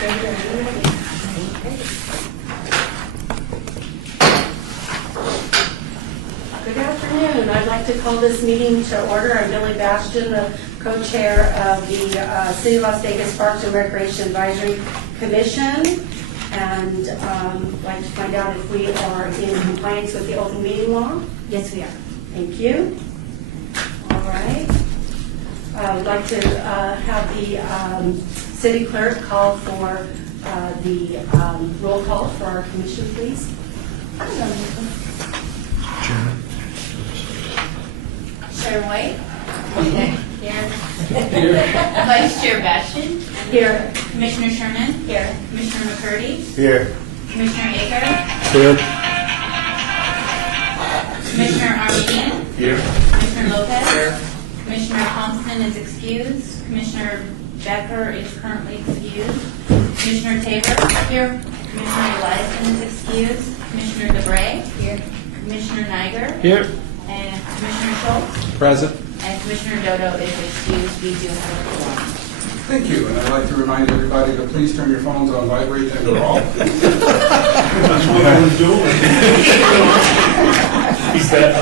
Good afternoon. I'd like to call this meeting to order. I'm Billy Bastian, the co-chair of the City of Las Vegas Parks and Recreation Advisory Commission, and like to find out if we are in compliance with the open meeting law. Yes, we are. Thank you. All right. I would like to have the city clerk call for the roll call for our commission, please. Chair White? Here. Vice Chair Bastian? Here. Commissioner Sherman? Here. Commissioner McCurdy? Here. Commissioner Aker? Here. Commissioner Armenian? Here. Commissioner Lopez? Here. Commissioner Thompson is excused. Commissioner Becker is currently excused. Commissioner Tabor? Here. Commissioner Eliason is excused. Commissioner DeBray? Here. Commissioner Niger? Here. And Commissioner Schultz? Present. And Commissioner Dodo is excused. We do have a quorum. Thank you, and I'd like to remind everybody to please turn your phones on vibrate and or off. That's what I was doing. He's that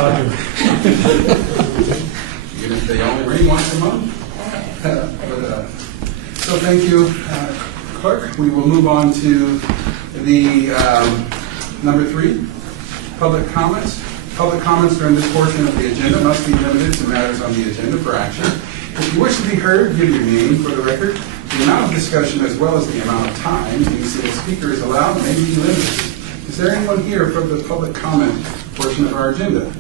Even if they only ring once a month. So thank you, clerk. We will move on to the number 3, public comments. Public comments during this portion of the agenda must be limited to matters on the agenda for action. If you wish to be heard, give your name for the record. The amount of discussion as well as the amount of time any single speaker is allowed may be limited. Is there anyone here for the public comment portion of our agenda?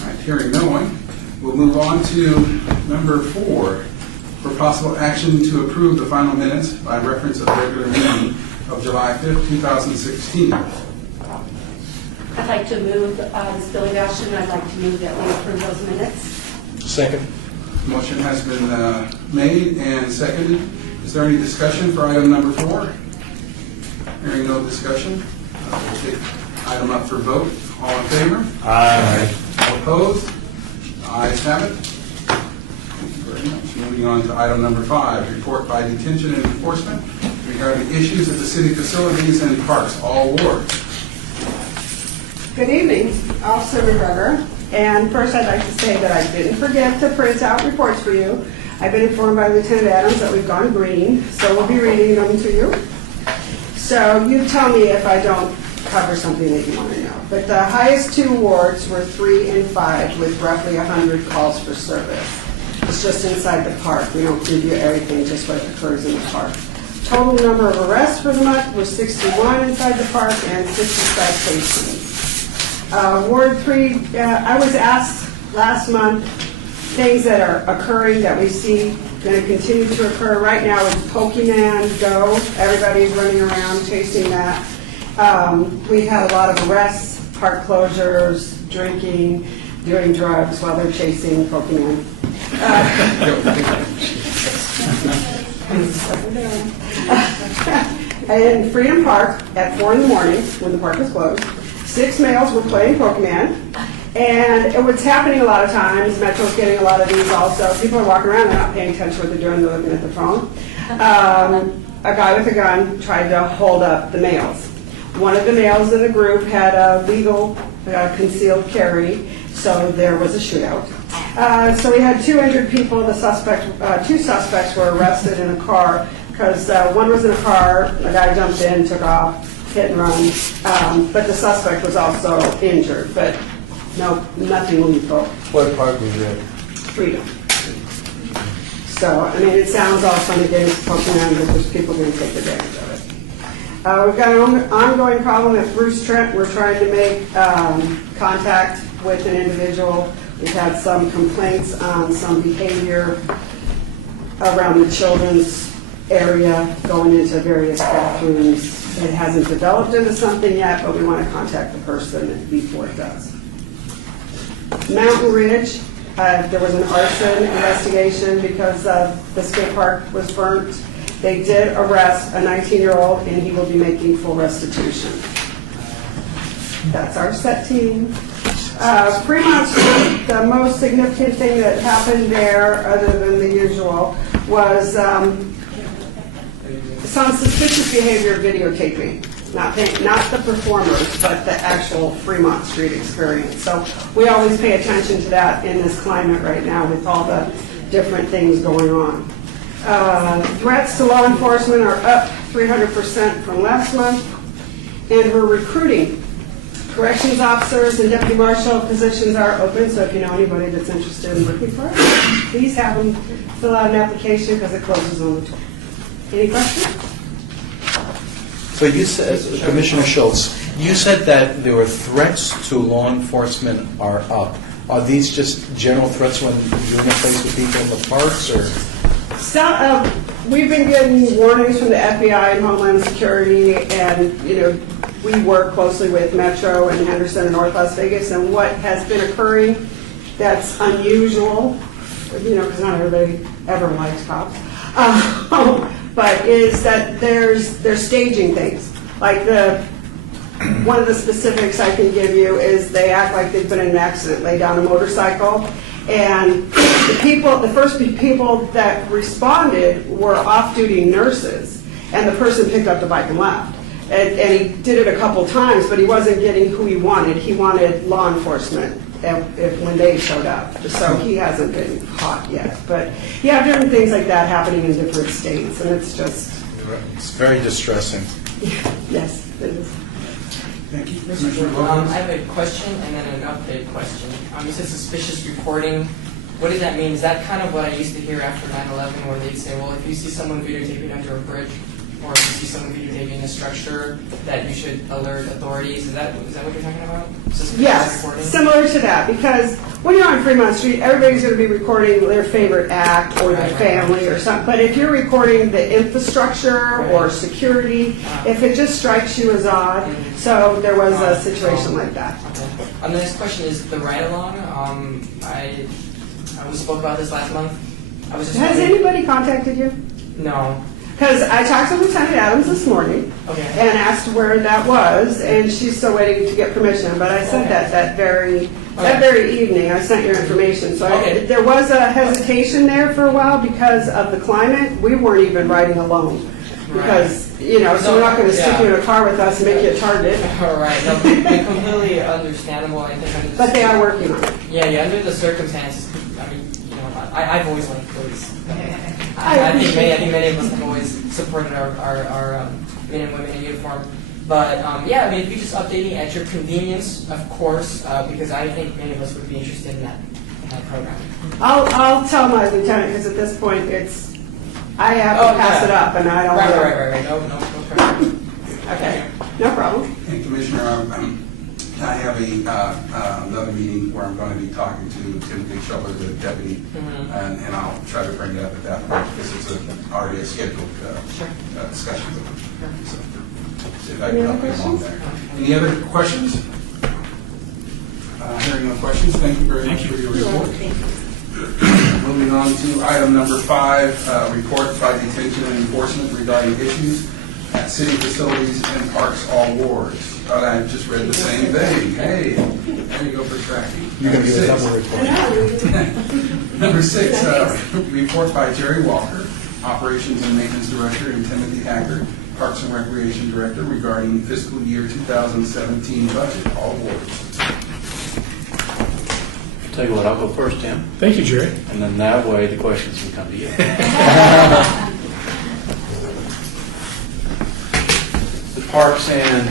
All right, hearing no one, we'll move on to number 4, for possible action to approve the final minutes by reference of the regular meeting of July 5th, 2016. I'd like to move, this is Billy Bastian, I'd like to move that we approve those minutes. Second. Motion has been made and seconded. Is there any discussion for item number 4? Hearing no discussion, we'll take item up for vote. All in favor? Aye. All opposed? Ayes have it. Thank you very much. Moving on to item number 5, report by detention and enforcement regarding issues at the city facilities and parks, all wards. Good evening, Officer McGregor. And first I'd like to say that I didn't forget to print out reports for you. I've been informed by Lieutenant Adams that we've gone green, so we'll be reading them to you. So you tell me if I don't cover something that you want to know. But the highest 2 wards were 3 and 5 with roughly 100 calls for service. It's just inside the park. We don't give you everything, just what occurs in the park. Total number of arrests for the month was 61 inside the park and 6 citations. Ward 3, I was asked last month things that are occurring that we see going to continue to occur. Right now it's Pokemon Go. Everybody's running around chasing that. We had a lot of arrests, park closures, drinking, doing drugs while they're chasing Pokemon. In Freedom Park at 4 in the morning when the park was closed, 6 males were playing Pokemon, and it was happening a lot of times. Metro's getting a lot of these also. People are walking around, they're not paying attention to what they're doing, they're looking at the phone. A guy with a gun tried to hold up the males. One of the males in the group had a legal concealed carry, so there was a shootout. So we had 2 injured people. The suspect, 2 suspects were arrested in a car because one was in a car, a guy jumped in, took off, hit and run, but the suspect was also injured, but no, nothing lethal. What park was that? Freedom. So, I mean, it sounds all fun and games, Pokemon, but there's people going to take advantage of it. We've got an ongoing problem at Bruce Trent. We're trying to make contact with an individual. We've had some complaints on some behavior around the children's area, going into various bathrooms. It hasn't developed into something yet, but we want to contact the person before it does. Mountain Ridge, there was an arson investigation because the skate park was burnt. They did arrest a 19-year-old, and he will be making full restitution. That's our set team. Fremont Street, the most significant thing that happened there, other than the usual, was some suspicious behavior videotaping, not the performers, but the actual Fremont Street experience. So we always pay attention to that in this climate right now with all the different things going on. Threats to law enforcement are up 300% from last month, and we're recruiting. Corrections officers and deputy marshal positions are open, so if you know anybody that's interested in looking for it, please have them fill out an application because it closes on the 12th. Any questions? So you said, Commissioner Schultz, you said that there were threats to law enforcement are up. Are these just general threats when you're in a place with people in the parks, or? We've been getting warnings from the FBI and Homeland Security, and we work closely with Metro and Henderson and North Las Vegas, and what has been occurring that's unusual, because not everybody ever likes cops, but is that they're staging things. Like one of the specifics I can give you is they act like they've been in an accident, lay down a motorcycle, and the first people that responded were off-duty nurses, and the person picked up the bike and left. And he did it a couple times, but he wasn't getting who he wanted. He wanted law enforcement when they showed up. So he hasn't been caught yet. But you have different things like that happening in different states, and it's just... It's very distressing. Yes, it is. Thank you. Mr. Commissioner Jordan, Lopez? I have a question and then an update question. You said suspicious reporting. What does that mean? Is that kind of what I used to hear after 9/11, where they'd say, well, if you see someone videotaping under a bridge, or if you see someone videotaping a structure, that you should alert authorities? Is that what you're talking about? Suspicious Yes, reporting? similar to that, because when you're on Fremont Street, everybody's going to be recording their favorite act or their family or something. But if you're recording the infrastructure or security, if it just strikes you as odd, so there was a situation like that. Okay. The next question is the ride-along. We spoke about this last month. I was just Has wondering- anybody contacted you? No. Because I talked to Lieutenant Adams this morning Okay. and asked where that was, and she's still waiting to get permission. But I said Okay. that very evening. I sent your information. So Okay. there was a hesitation there for a while because of the climate. We weren't even riding alone because so we're not going to stick you in a car with us and make you a target. All right. No, completely understandable. I think. Under the But they are working on it. Yeah. Under the circumstances, I mean, I've always liked police. I I think appreciate many of us have always supported our men and women in uniform. But I mean, if you just update me at your convenience, of course, because I think many of us would be interested in that program. I'll tell my lieutenant because at this point I have to pass it up and I don't want to. Right. No problem. Okay, no problem. And Commissioner, I have another meeting where I'm going to be talking to Timothy Schuller, the deputy, and I'll try to bring it up at that point because it's already a scheduled discussion with him. So, see if I can help him along there. Any other questions? Hearing no questions, thank you very much for your report. Moving on to item number 5, report by detention and enforcement regarding issues at city facilities and parks, all wards. Thought I just read the same thing. Hey, there you go for tracking. You're going to get a Number double report. Number 6, report by Jerry Walker, Operations and Maintenance Director, and Timothy Hacker, Parks and Recreation Director, regarding fiscal year 2017 budget, all wards. Tell you what, I'll go first, Tim, Thank you, Jerry. and then that way the questions can come to you. The parks and,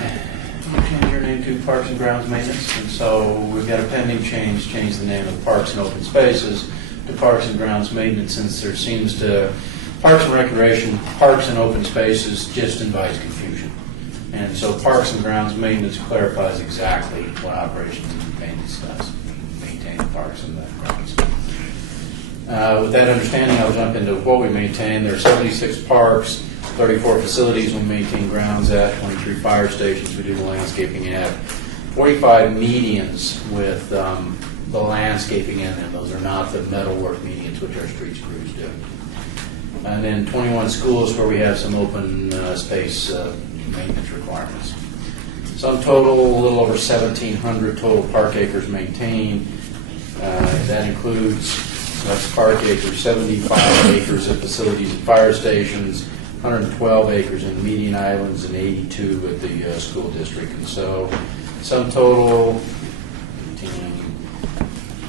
you change your name to Parks and Grounds Maintenance, and so we've got a pending change the name of Parks and Open Spaces to Parks and Grounds Maintenance, since there seems to, Parks and Recreation, Parks and Open Spaces just invites confusion. And so Parks and Grounds Maintenance clarifies exactly what operations and maintenance does, maintain the parks and the grounds. With that understanding, I'll jump into what we maintain. There are 76 parks, 34 facilities we maintain grounds at, 23 fire stations we do the landscaping at, 45 medians with the landscaping in them. Those are not the metalwork medians which our streets crews do. And then 21 schools where we have some open space maintenance requirements. Sum total, a little over 1,700 total park acres maintained. That includes, that's park acres, 75 acres at facilities and fire stations, 112 acres in Median Islands and 82 at the school district. And so sum total,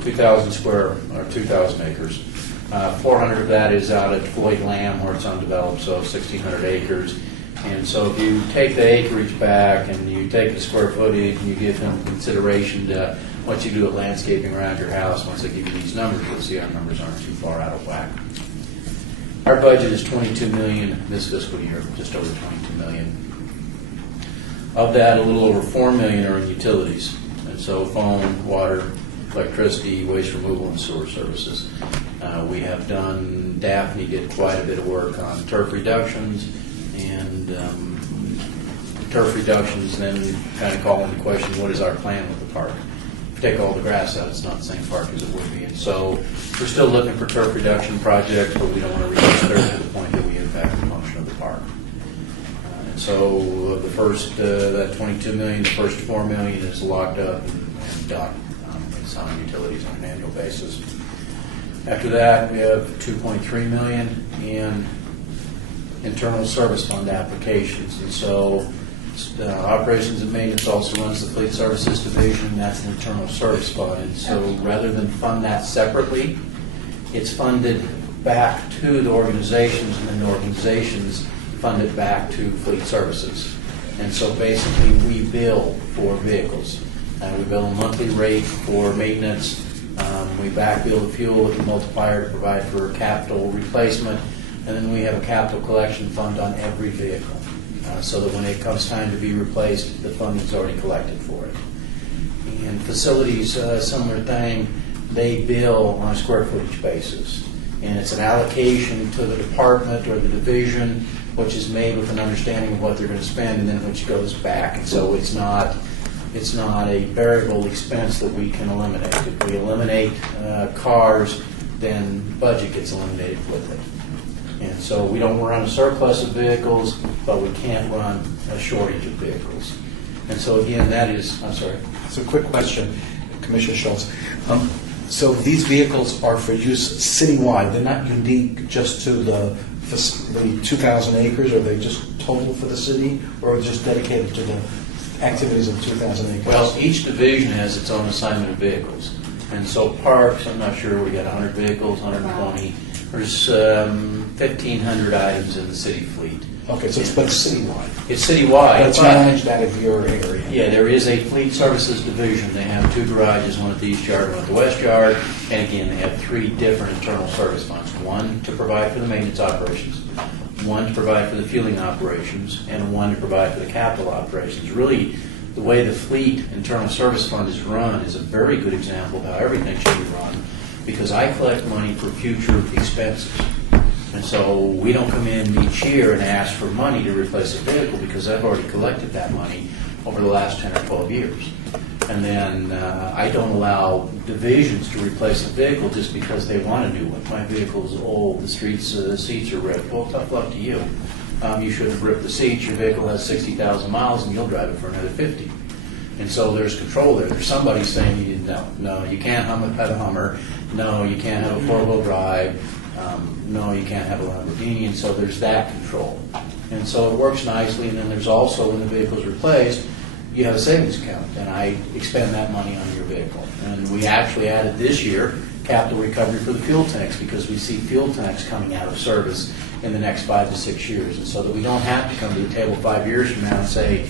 2,000 acres. 400 of that is out at Floyd Lamb where it's undeveloped, so 1,600 acres. And so if you take the acreage back and you take the square footage and you give them consideration to what you do at landscaping around your house, once I give you these numbers, you'll see our numbers aren't too far out of whack. Our budget is $22 million this fiscal year, just over $22 million. Of that, a little over $4 million are in utilities, and so phone, water, electricity, waste removal, and sewer services. We have done, Daphne did quite a bit of work on turf reductions, and turf reductions then kind of call into question, what is our plan with the park? If you take all the grass out, it's not the same park as it would be. And so we're still looking for turf reduction projects, but we don't want to reduce turf to the point that we impact the function of the park. And so the first, that $22 million, the first $4 million is locked up and done. It's on utilities on an annual basis. After that, we have $2.3 million in internal service fund applications. And so operations and maintenance also runs the fleet services division. That's an internal service fund. And so rather than fund that separately, it's funded back to the organizations, and then the organizations fund it back to fleet services. And so basically we bill for vehicles. We bill a monthly rate for maintenance. We back bill the fuel with a multiplier to provide for capital replacement. And then we have a capital collection fund on every vehicle. So that when it comes time to be replaced, the funding's already collected for it. And facilities, similar thing, they bill on a square footage basis. And it's an allocation to the department or the division, which is made with an understanding of what they're going to spend, and then which goes back. And so it's not a variable expense that we can eliminate. If we eliminate cars, then budget gets eliminated with it. And so we don't run a surplus of vehicles, but we can't run a shortage of vehicles. And so again, that is, I'm sorry. So quick question, Commissioner Schultz. So these vehicles are for use citywide. They're not unique just to the 2,000 acres. Are they just total for the city, or just dedicated to the activities of 2,000 acres? Well, each division has its own assignment of vehicles. And so parks, I'm not sure, we got 100 vehicles, 120. There's 1,500 items in the city fleet. Okay, so but it's citywide. It's citywide. But it's managed out of your area. Yeah, there is a fleet services division. They have 2 garages, one at the east yard, one at the west yard. And again, they have 3 different internal service funds. One to provide for the maintenance operations, one to provide for the fueling operations, and one to provide for the capital operations. Really, the way the fleet internal service fund is run is a very good example of how everything should be run, because I collect money for future expenses. And so we don't come in each year and ask for money to replace a vehicle, because I've already collected that money over the last 10 or 12 years. And then I don't allow divisions to replace a vehicle just because they want a new one. My vehicle is old, the seats are ripped. Well, tough luck to you. You should have ripped the seats. Your vehicle has 60,000 miles and you'll drive it for another 50. And so there's control there. There's somebody saying you didn't know. No, you can't have a Hummer. No, you can't have a 4-wheel drive. No, you can't have a Lamborghini. And so there's that control. And so it works nicely. And then there's also, when the vehicle's replaced, you have a savings account, and I expend that money on your vehicle. And we actually added this year capital recovery for the fuel tanks, because we see fuel tanks coming out of service in the next 5 to 6 years. And so that we don't have to come to the table 5 years from now and say,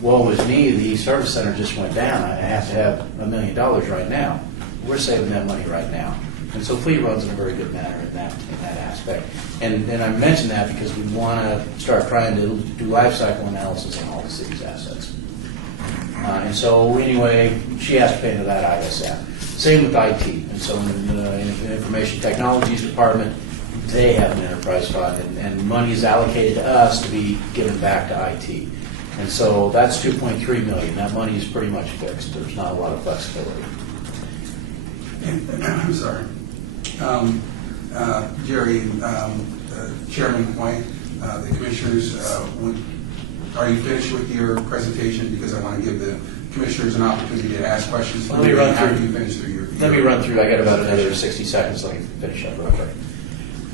woe is me, the service center just went down. I have to have $1 million right now. We're saving that money right now. And so fleet runs in a very good manner in that aspect. And I mention that because we want to start trying to do life cycle analysis on all the city's assets. And so anyway, she has to pay into that ISF. Same with IT. And so in the Information Technologies Department, they have an enterprise fund, and money is allocated to us to be given back to IT. And so that's $2.3 million. That money is pretty much fixed. There's not a lot of flexibility. I'm sorry. Jerry, Chairman White, the commissioners, are you finished with your presentation? Because I want to give the commissioners an opportunity to ask questions. Let me run through. After you finish through your. Let me run through. I got about another 60 seconds. Let me finish up real quick.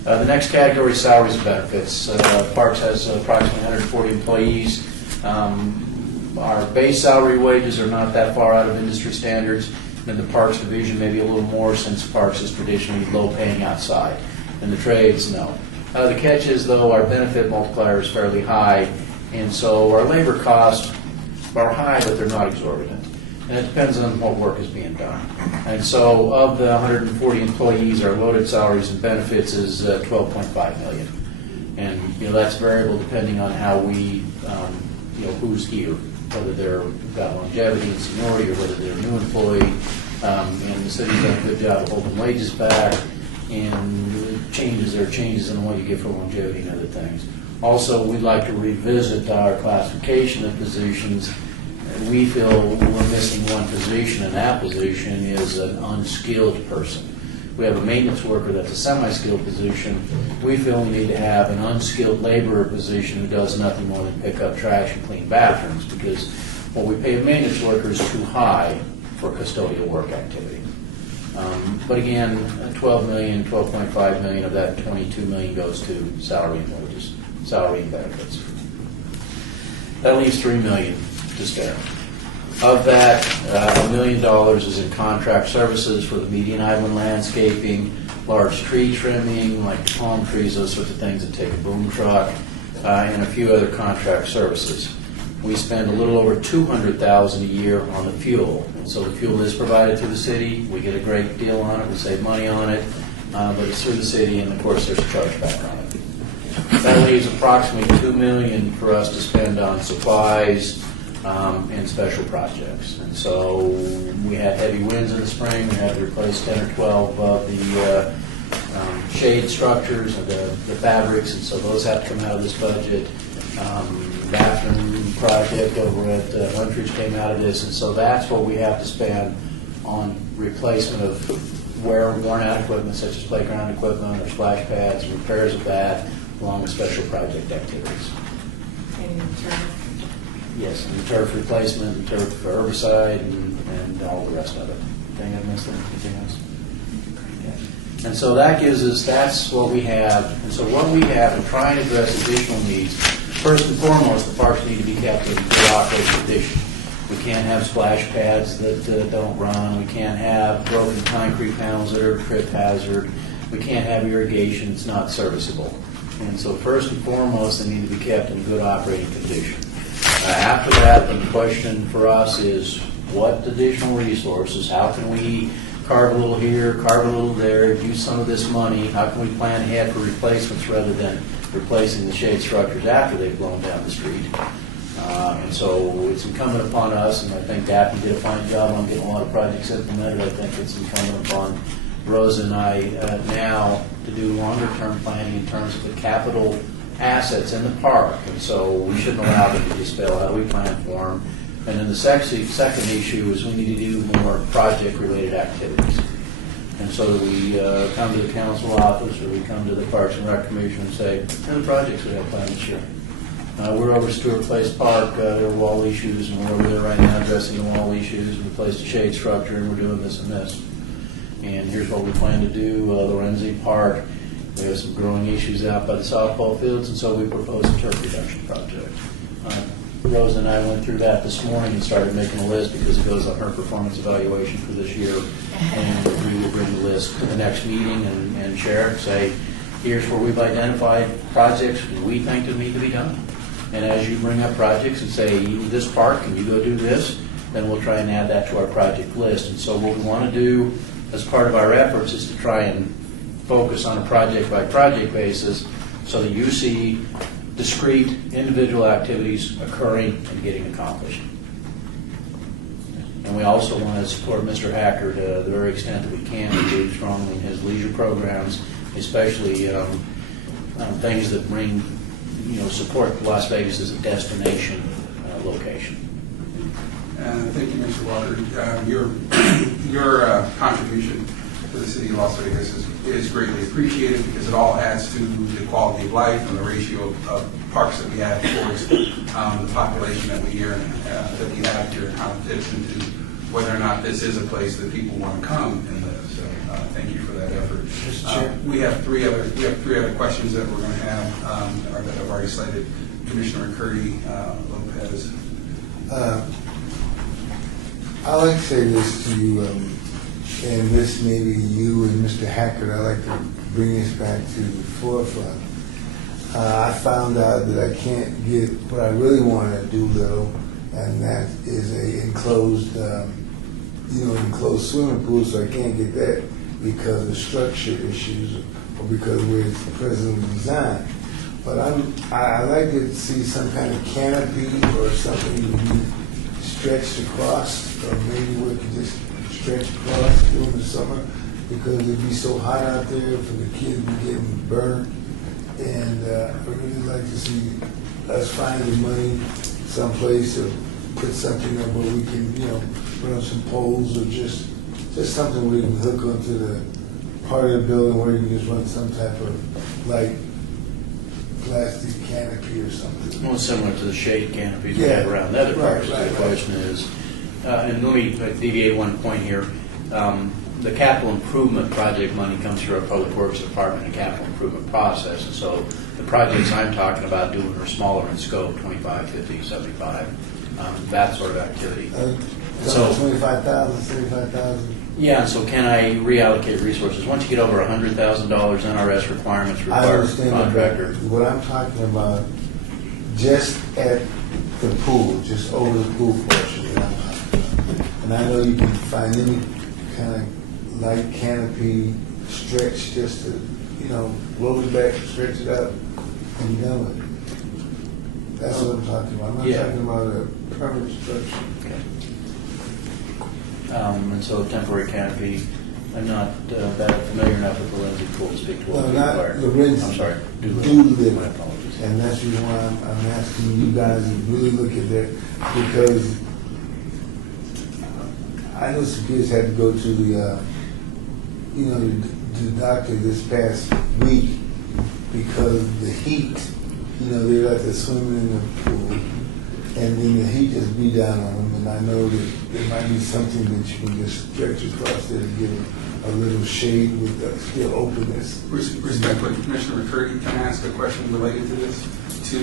The next category is salaries and benefits. Parks has approximately 140 employees. Our base salary wages are not that far out of industry standards. In the Parks division, maybe a little more, since Parks is traditionally low paying outside. In the trades, no. The catch is, though, our benefit multiplier is fairly high, and so our labor costs are high, but they're not exorbitant. And it depends on what work is being done. And so of the 140 employees, our loaded salaries and benefits is $12.5 million. And that's variable depending on how we, who's here, whether they're got longevity and seniority or whether they're a new employee. And the city's done a good job of holding wages back, and changes in what you get for longevity and other things. Also, we'd like to revisit our classification of positions. We feel we're missing one position, and that position is an unskilled person. We have a maintenance worker that's a semi-skilled position. We feel we need to have an unskilled laborer position who does nothing more than pick up trash and clean bathrooms, because what we pay a maintenance worker is too high for custodial work activity. But again, $12.5 million of that $22 million goes to salary and wages, salary and benefits. That leaves $3 million to spare. Of that, $1 million is in contract services for the median island landscaping, large tree trimming, like palm trees, those sorts of things that take a boom truck, and a few other contract services. We spend a little over $200,000 a year on the fuel, and so the fuel is provided through the city. We get a great deal on it. We save money on it, but it's through the city, and of course there's a chargeback on it. That leaves approximately $2 million for us to spend on supplies and special projects. And so we had heavy winds in the spring. We had to replace 10 or 12 of the shade structures and the fabrics, and so those have to come out of this budget. Bathroom project over at Huntridge came out of this, and so that's what we have to spend on replacement of worn out equipment such as playground equipment or splash pads, repairs of that, along with special project activities. Yes, and turf replacement, and turf for herbicide, and all the rest of it. Anything I missed? Anything else? Yeah. And so that gives us, that's what we have. And so what we have to try and address additional needs. First and foremost, the parks need to be kept in good operating condition. We can't have splash pads that don't run. We can't have broken concrete panels that are a trip hazard. We can't have irrigation that's not serviceable. And so first and foremost, they need to be kept in good operating condition. After that, the question for us is what additional resources, how can we carve a little here, carve a little there, use some of this money, how can we plan ahead for replacements rather than replacing the shade structures after they've blown down the street. And so it's incumbent upon us, and I think Daphne did a fine job on getting a lot of projects implemented. I think it's incumbent upon Rosa and I now to do longer-term planning in terms of the capital assets in the park. And so we shouldn't allow them to just fail. How do we plan for them? And then the second issue is we need to do more project-related activities. And so that we come to the council office or we come to the Parks and Rec Commission and say, here are the projects we have planned this year. We're over Stewart Place Park, there are wall issues, and we're over there right now addressing the wall issues. We replaced the shade structure, and we're doing this and this. And here's what we plan to do. Lorenzi Park, we have some growing issues out by the softball fields, and so we proposed a turf reduction project. Rose and I went through that this morning and started making a list because it goes on her performance evaluation for this year. And we will bring the list to the next meeting and share it, say, here's where we've identified projects we think that need to be done. And as you bring up projects and say, you do this park, can you go do this? Then we'll try and add that to our project list. And so what we want to do as part of our efforts is to try and focus on a project-by-project basis so that you see discrete individual activities occurring and getting accomplished. And we also want to support Mr. Hacker to the very extent that we can. We believe strongly in his leisure programs, especially things that bring, support Las Vegas as a destination location. Thank you, Mr. Walker. Your contribution to the city of Las Vegas is greatly appreciated because it all adds to the quality of life and the ratio of parks that we have towards the population that we have here in competition to whether or not this is a place that people want to come and live. So thank you for that effort. Mr. Chair. We have three other questions that we're going to have, or that I've already cited. Commissioner McCurdy, Lopez. I'd like to say this to you, and this may be you and Mr. Hackett. I'd like to bring this back to the forefront. I found out that I can't get what I really want to do, though, and that is a enclosed, enclosed swimming pool. So I can't get that because of structure issues or because where it's presently designed. But I like to see some kind of canopy or something to be stretched across, or maybe we could just stretch across during the summer because it'd be so hot out there for the kids to be getting burned. And I'd really like to see us find the money someplace to put something up where we can, put on some poles or just something where you can hook onto the part of the building where you can just run some type of light plastic canopy or something. Well, similar to the shade canopies we have around the other parks. The question is, and let me deviate one point here. The capital improvement project money comes through our Public Works Department and capital improvement process. And so the projects I'm talking about doing are smaller in scope, 25, 50, 75, that sort of activity. So 25,000, 35,000. Yeah, so can I reallocate resources? Once you get over $100,000, NRS requirements I require a understand contractor. what I'm talking about, just at the pool, just over the pool portion. And I know you can find any kind of light canopy stretch just to, roll it back, stretch it up, and be done with it. That's what I'm talking about. I'm not talking about a permanent structure. Okay. And so temporary canopy, I'm not that familiar enough with the Lindsay pool to speak to what we not require. Lorenzi. I'm sorry, Doolittle. My apologies. And that's the reason why I'm asking you guys to really look at that, because I know some kids had to go to the doctor this past week because the heat, they're out there swimming in the pool, and then the heat just beat down on them, and I know that there might be something that you can just stretch across there to give them a little shade with still openness. Respectfully, Commissioner McCurdy, can I ask a question related to this to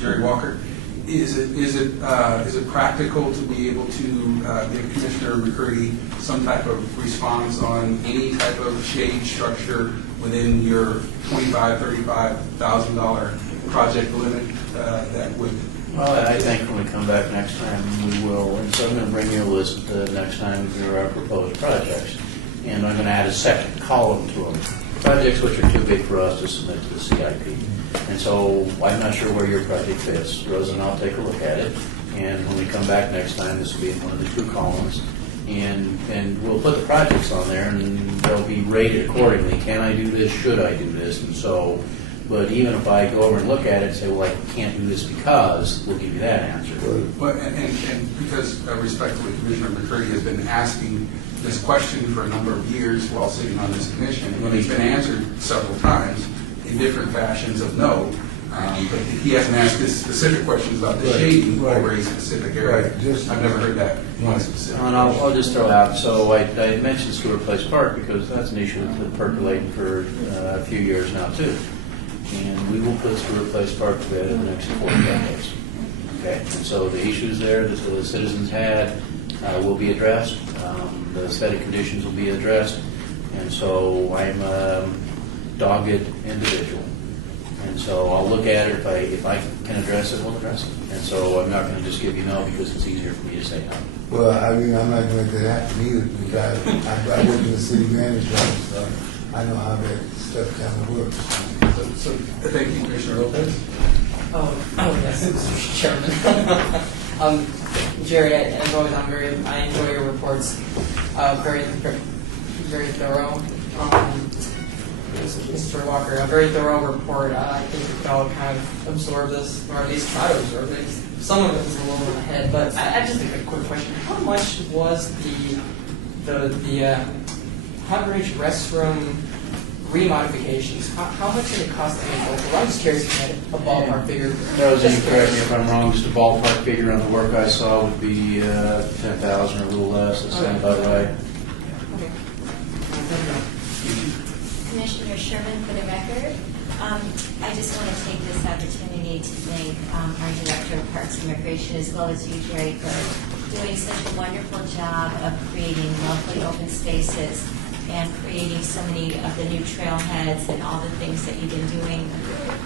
Jerry Walker? Is it practical to be able to give Commissioner McCurdy some type of response on any type of shade structure within your $25,000, $35,000 project limit that would? Well, I think when we come back next time, we will, and so I'm going to bring you a list next time of our proposed projects. And I'm going to add a second column to them. Projects which are too big for us to submit to the CIP. And so I'm not sure where your project fits. Rose and I'll take a look at it. And when we come back next time, this will be in one of the two columns. And we'll put the projects on there, and they'll be rated accordingly. Can I do this? Should I do this? And so, but even if I go over and look at it and say, well, I can't do this because, we'll give you that answer. Well, and because respectfully, Commissioner McCurdy has been asking this question for a number of years while sitting on this commission, and it's been answered several times in different fashions of no. But he hasn't asked this specific questions about the shading over a specific area. I've never heard that one specific. And I'll just throw out, so I mentioned Stewart Place Park because that's an issue that's been percolating for a few years now too. And we will put Stewart Place Park to bed in the next 4 decades. Okay, and so the issues there that the citizens had will be addressed. The aesthetic conditions will be addressed. And so I'm a dogged individual. And so I'll look at it. If I can address it, we'll address it. And so I'm not going to just give you no because it's easier for me to say no. Well, I mean, I'm not going to let that happen either because I work in the city manager's office, so I know how that stuff kind of works. So thank you, Commissioner Lopez. Oh yes, Mr. Chairman. Jerry, as always, I enjoy your reports. Very thorough. Mr. Walker, a very thorough report. I think we could all kind of absorb this, or at least try to absorb it. Some of it was a little in the head, but I just have a quick question. How much was the Hunter Ridge restroom remodifications? How much did it cost to make those? Well, I'm just curious if you had a ballpark figure. Rose, you correct me if I'm wrong, just a ballpark figure on the work I saw would be 10,000 or a little less. That sounds about right. Okay. Thank you. Commissioner Sherman for the record. I just want to take this opportunity to thank our Director of Parks and Recreation, as well as you, Jerry, for doing such a wonderful job of creating lovely open spaces and creating so many of the new trailheads and all the things that you've been doing.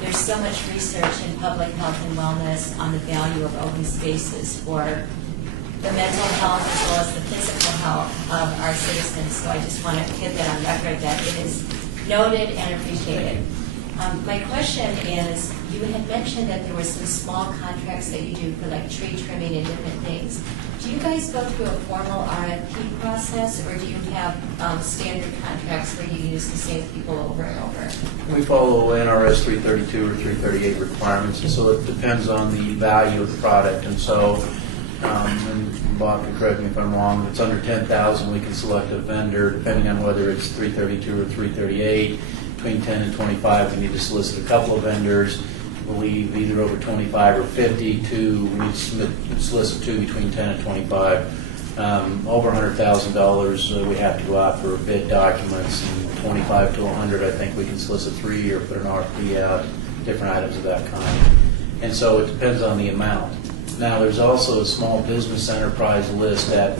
There's so much research in public health and wellness on the value of open spaces for the mental health as well as the physical health of our citizens. So I just want to get that on record that it is noted and appreciated. My question is, you had mentioned that there were some small contracts that you do for like tree trimming and different things. Do you guys go through a formal RFP process, or do you have standard contracts where you use the same people over and over? We follow NRS 332 or 338 requirements, and so it depends on the value of the product. And so, and Bob can correct me if I'm wrong, if it's under 10,000, we can select a vendor, depending on whether it's 332 or 338. Between 10 and 25, we need to solicit a couple of vendors. I believe either over 25 or 50, we solicit two between 10 and 25. Over $100,000, we have to go out for bid documents, and 25 to 100, I think we can solicit three or put an RFP out, different items of that kind. And so it depends on the amount. Now, there's also a small business enterprise list at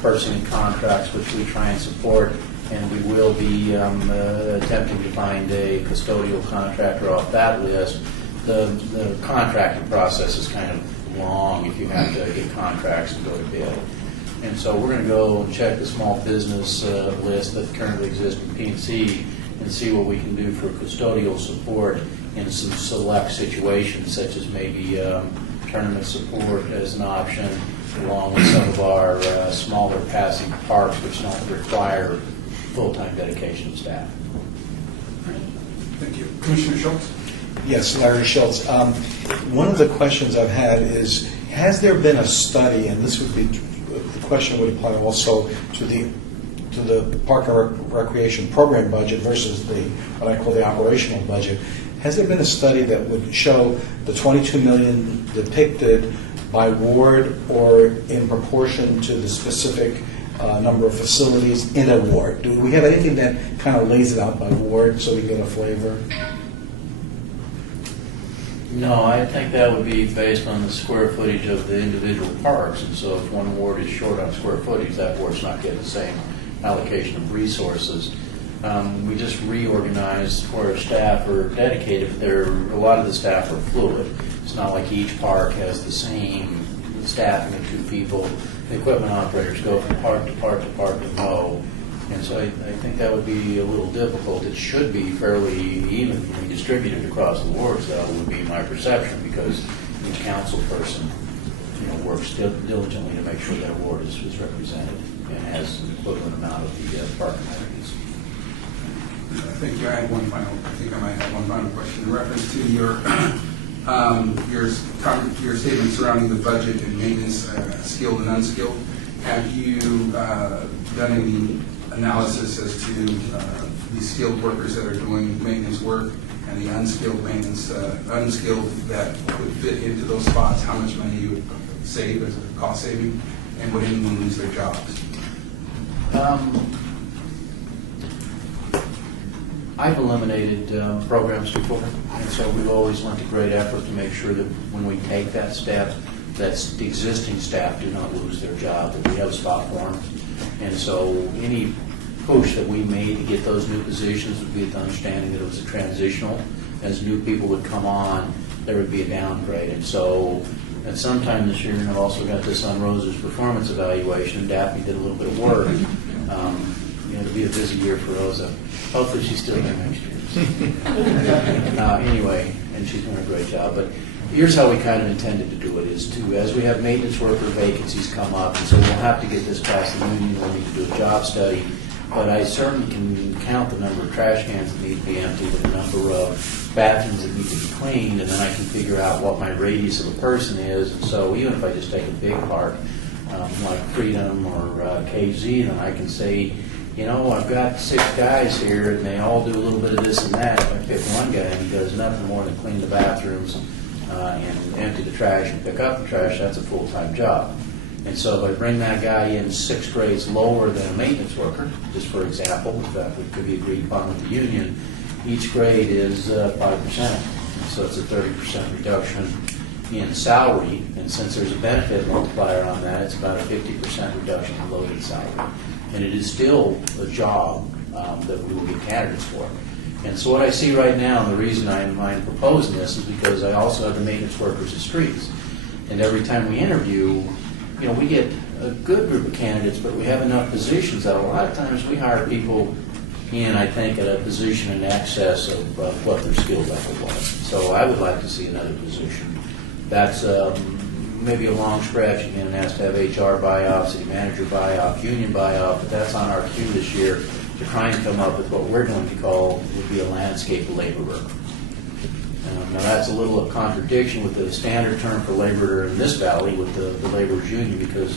purchasing contracts, which we try and support, and we will be attempting to find a custodial contractor off that list. The contracting process is kind of long if you have to get contracts and go to bid. And so we're going to go and check the small business list that currently exists in P&C and see what we can do for custodial support in some select situations, such as maybe tournament support as an option, along with some of our smaller passing parks, which don't require full-time dedication of staff. Thank you. Commissioner Schultz? Yes, Larry Schultz. One of the questions I've had is, has there been a study, and this would be, the question would apply also to the Park and Recreation program budget versus what I call the operational budget. Has there been a study that would show the $22 million depicted by ward or in proportion to the specific number of facilities in a ward? Do we have anything that kind of lays it out by ward so we get a flavor? No, I think that would be based on the square footage of the individual parks, and so if one ward is short on square footage, that ward's not getting the same allocation of resources. We just reorganized where staff are dedicated. A lot of the staff are fluid. It's not like each park has the same staffing of 2 people. The equipment operators go from park to park to park to mow. And so I think that would be a little difficult. It should be fairly evenly distributed across the wards, though, would be my perception, because each council person works diligently to make sure that ward is represented and has an equivalent amount of the park amenities. Thank you. I think I might have one final question in reference to your statement surrounding the budget and maintenance, skilled and unskilled. Have you done any analysis as to the skilled workers that are doing maintenance work and the unskilled that would fit into those spots? How much money you would save as a cost saving, and would anyone lose their jobs? I've eliminated programs before, and so we've always lent a great effort to make sure that when we take that step, that the existing staff do not lose their job, that we have a spot for them. And so any push that we made to get those new positions would be with the understanding that it was a transitional. As new people would come on, there would be a downgrade. And so at some time this year, and I've also got this on Rose's performance evaluation, Daphne did a little bit of work. It'll be a busy year for Rosa. Hopefully she's still here next year. Anyway, and she's doing a great job. But here's how we kind of intended to do it, is to, as we have maintenance worker vacancies come up, and so we'll have to get this past the union, we'll need to do a job study. But I certainly can count the number of trash cans that need to be emptied, the number of bathrooms that need to be cleaned, and then I can figure out what my radius of a person is. And so even if I just take a big park, like Freedom or KZ, then I can say, I've got 6 guys here, and they all do a little bit of this and that. If I pick one guy and he does nothing more than clean the bathrooms and empty the trash and pick up the trash, that's a full-time job. And so if I bring that guy in 6 grades lower than a maintenance worker, just for example, if that could be agreed upon with the union, each grade is 5%. So it's a 30% reduction in salary, and since there's a benefit multiplier on that, it's about a 50% reduction in loaded salary. And it is still a job that we will get candidates for. And so what I see right now, and the reason I'm proposing this is because I also have the maintenance workers of streets. And every time we interview, we get a good group of candidates, but we have enough positions that a lot of times we hire people in, I think, at a position in excess of what their skill level was. So I would like to see another position. That's maybe a long stretch. Again, it has to have HR buy-off, city manager buy-off, union buy-off, but that's on our queue this year to try and come up with what we're going to call would be a landscape laborer. Now that's a little of contradiction with the standard term for laborer in this valley with the laborers union, because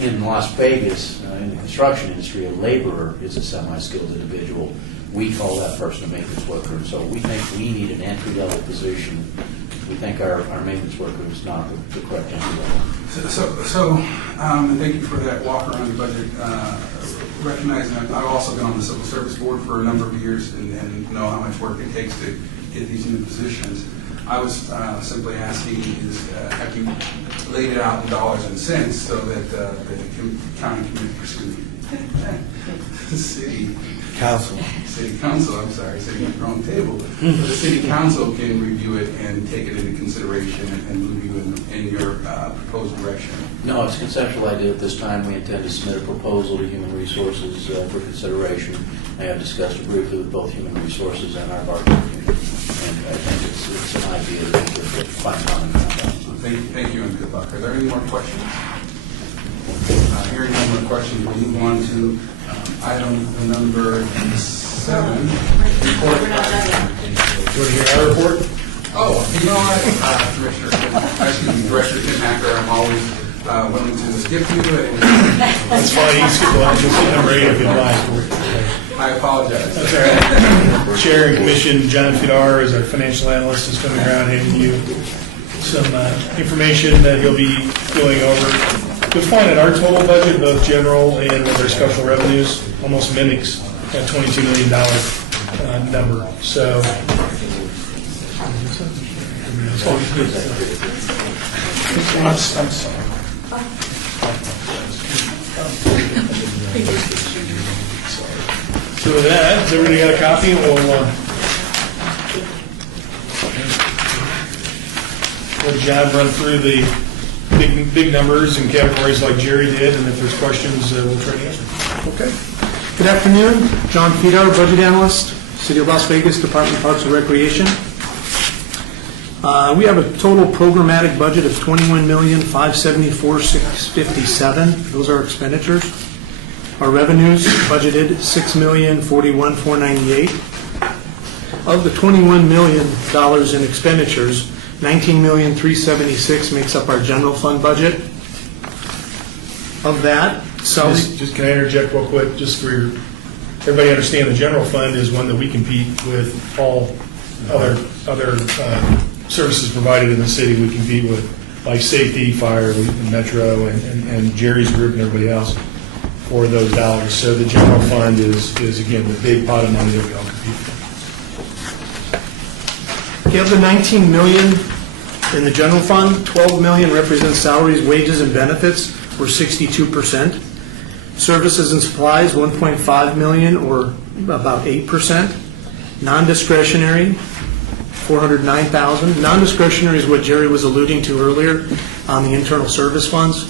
in Las Vegas, in the construction industry, a laborer is a semi-skilled individual. We call that person a maintenance worker. So we think we need an entry-level position. We think our maintenance worker is not the correct entry level. And thank you for that walk around the budget. Recognizing that I've also been on the Civil Service Board for a number of years and know how much work it takes to get these new positions. I was simply asking have you laid it out in dollars and cents so that the county city council, I'm sorry, sitting at the wrong table, the city council can review it and take it into consideration and move you in your proposed direction? No, it's a conceptual idea at this time. We intend to submit a proposal to Human Resources for consideration. I have discussed it briefly with both Human Resources and our bargaining unit. And I think it's an idea that we could find common ground. Thank you and good luck. Are there any more questions? Hearing no more questions, we'll move on to item number 7. Report. You want to hear our report? Oh, you know what, Director Tim Hacker, I'm always willing to skip you. That's fine, you can skip one, just hit number 8 if you'd like. I apologize. That's all right. Chair and Commission, John Fidar, as our financial analyst, is coming around handing you some information that he'll be going over. You'll find that our total budget, both general and with our special revenues, almost mimics that $22 million number. So, I'm sorry. So with that, has everybody got a copy? We'll let John run through the big numbers and categories like Jerry did, and if there's questions, we'll try to answer. Okay. Good afternoon. John Fidar, Budget Analyst, City of Las Vegas, Department of Parks and Recreation. We have a total programmatic budget of $21,574,657. Those are expenditures. Our revenues budgeted $6,041,498. Of the $21 million in expenditures, $19,376,000 makes up our general fund budget. Of that, salary. Just can I interject real quick, just for everybody to understand, the general fund is one that we compete with all other services provided in the city. We compete with like safety, fire, and Metro, and Jerry's group and everybody else for those dollars. So the general fund is again the big pot of money that we all compete for. Of the $19 million in the general fund, $12 million represents salaries, wages, and benefits, or 62%. Services and supplies, $1.5 million, or about 8%. Non-discretionary, $409,000. Non-discretionary is what Jerry was alluding to earlier on the internal service funds.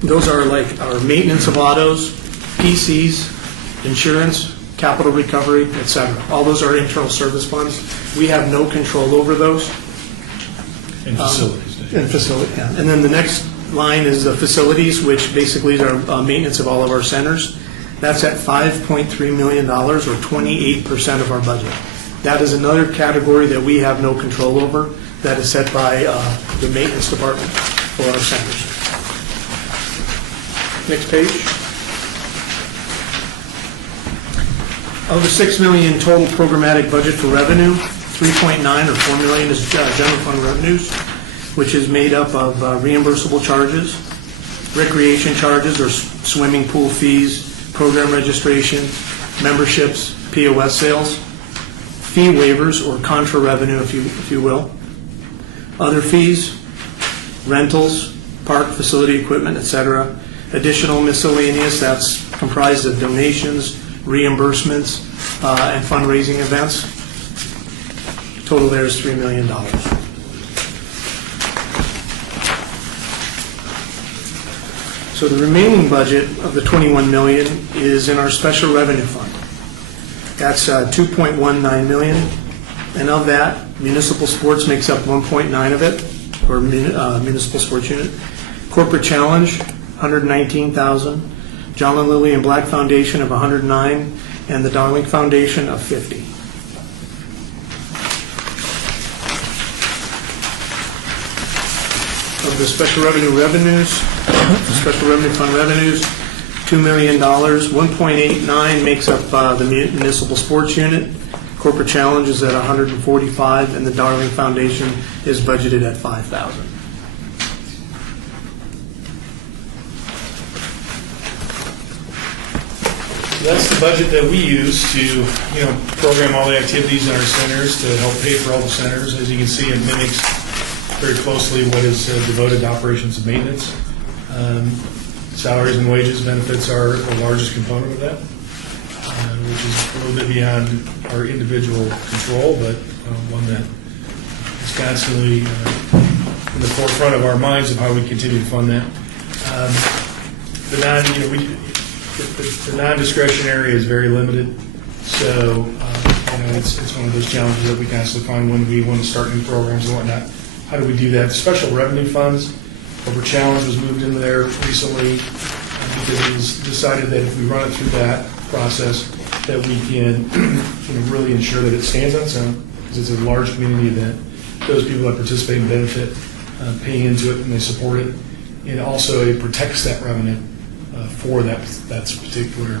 Those are like our maintenance of autos, PCs, insurance, capital recovery, etc. All those are internal service funds. We have no control over those. And facilities. Yeah. And then the next line is the facilities, which basically is our maintenance of all of our centers. That's at $5.3 million, or 28% of our budget. That is another category that we have no control over. That is set by the maintenance department for our centers. Next page. Of the $6 million total programmatic budget for revenue, 3.9 or $4 million is general fund revenues, which is made up of reimbursable charges, recreation charges or swimming pool fees, program registration, memberships, POS sales, fee waivers or contra revenue, if you will, other fees, rentals, park facility equipment, etc., additional miscellaneous, that's comprised of donations, reimbursements, and fundraising events. Total there is $3 million. So the remaining budget of the $21 million is in our special revenue fund. That's $2.19 million, and of that, municipal sports makes up 1.9 of it, or municipal sports unit. Corporate challenge, $119,000. John and Lily and Black Foundation of $109,000, and the Darling Foundation of $50,000. Of the special revenue fund revenues, $2 million. 1.89 makes up the municipal sports unit. Corporate challenge is at $145,000, and the Darling Foundation is budgeted at $5,000. That's the budget that we use to, program all the activities in our centers to help pay for all the centers. As you can see, it mimics very closely what is devoted to operations and maintenance. Salaries and wages, benefits are the largest component of that, which is a little bit beyond our individual control, but one that is constantly in the forefront of our minds of how we continue to fund that. The non-discretionary is very limited, so it's one of those challenges that we constantly find when we want to start new programs and whatnot. How do we do that? The special revenue funds, Corporate Challenge was moved into there recently because it was decided that if we run it through that process, that we can really ensure that it stands on its own, because it's a large community event. Those people that participate and benefit pay into it and they support it. And also it protects that revenue for that particular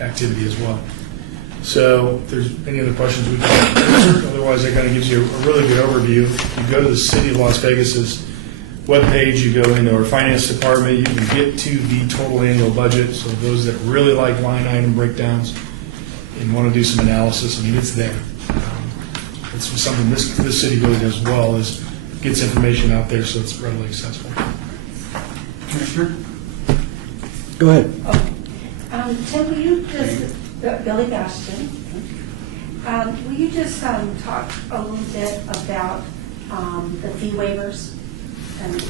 activity as well. So if there's any other questions we can answer, otherwise that kind of gives you a really good overview. You go to the City of Las Vegas's webpage, you go into our finance department, you can get to the total annual budget. So those that really like line item breakdowns and want to do some analysis, it's there. It's something this city really does well, is gets information out there so it's readily accessible. Commissioner? Go ahead. Tim, will you just, Billy Bastion, will you just talk a little bit about the fee waivers and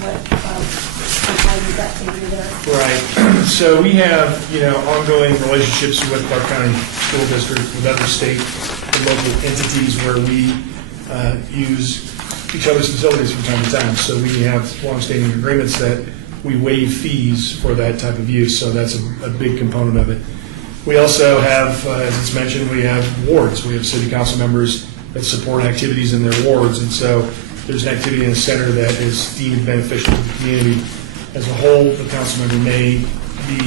what comprises that figure there? Right. So we have, ongoing relationships with Clark County School District, with other state and local entities where we use each other's facilities from time to time. So we have longstanding agreements that we waive fees for that type of use. So that's a big component of it. We also have, as it's mentioned, we have wards. We have city council members that support activities in their wards. And so there's an activity in the center that is deemed beneficial to the community as a whole. The council member may be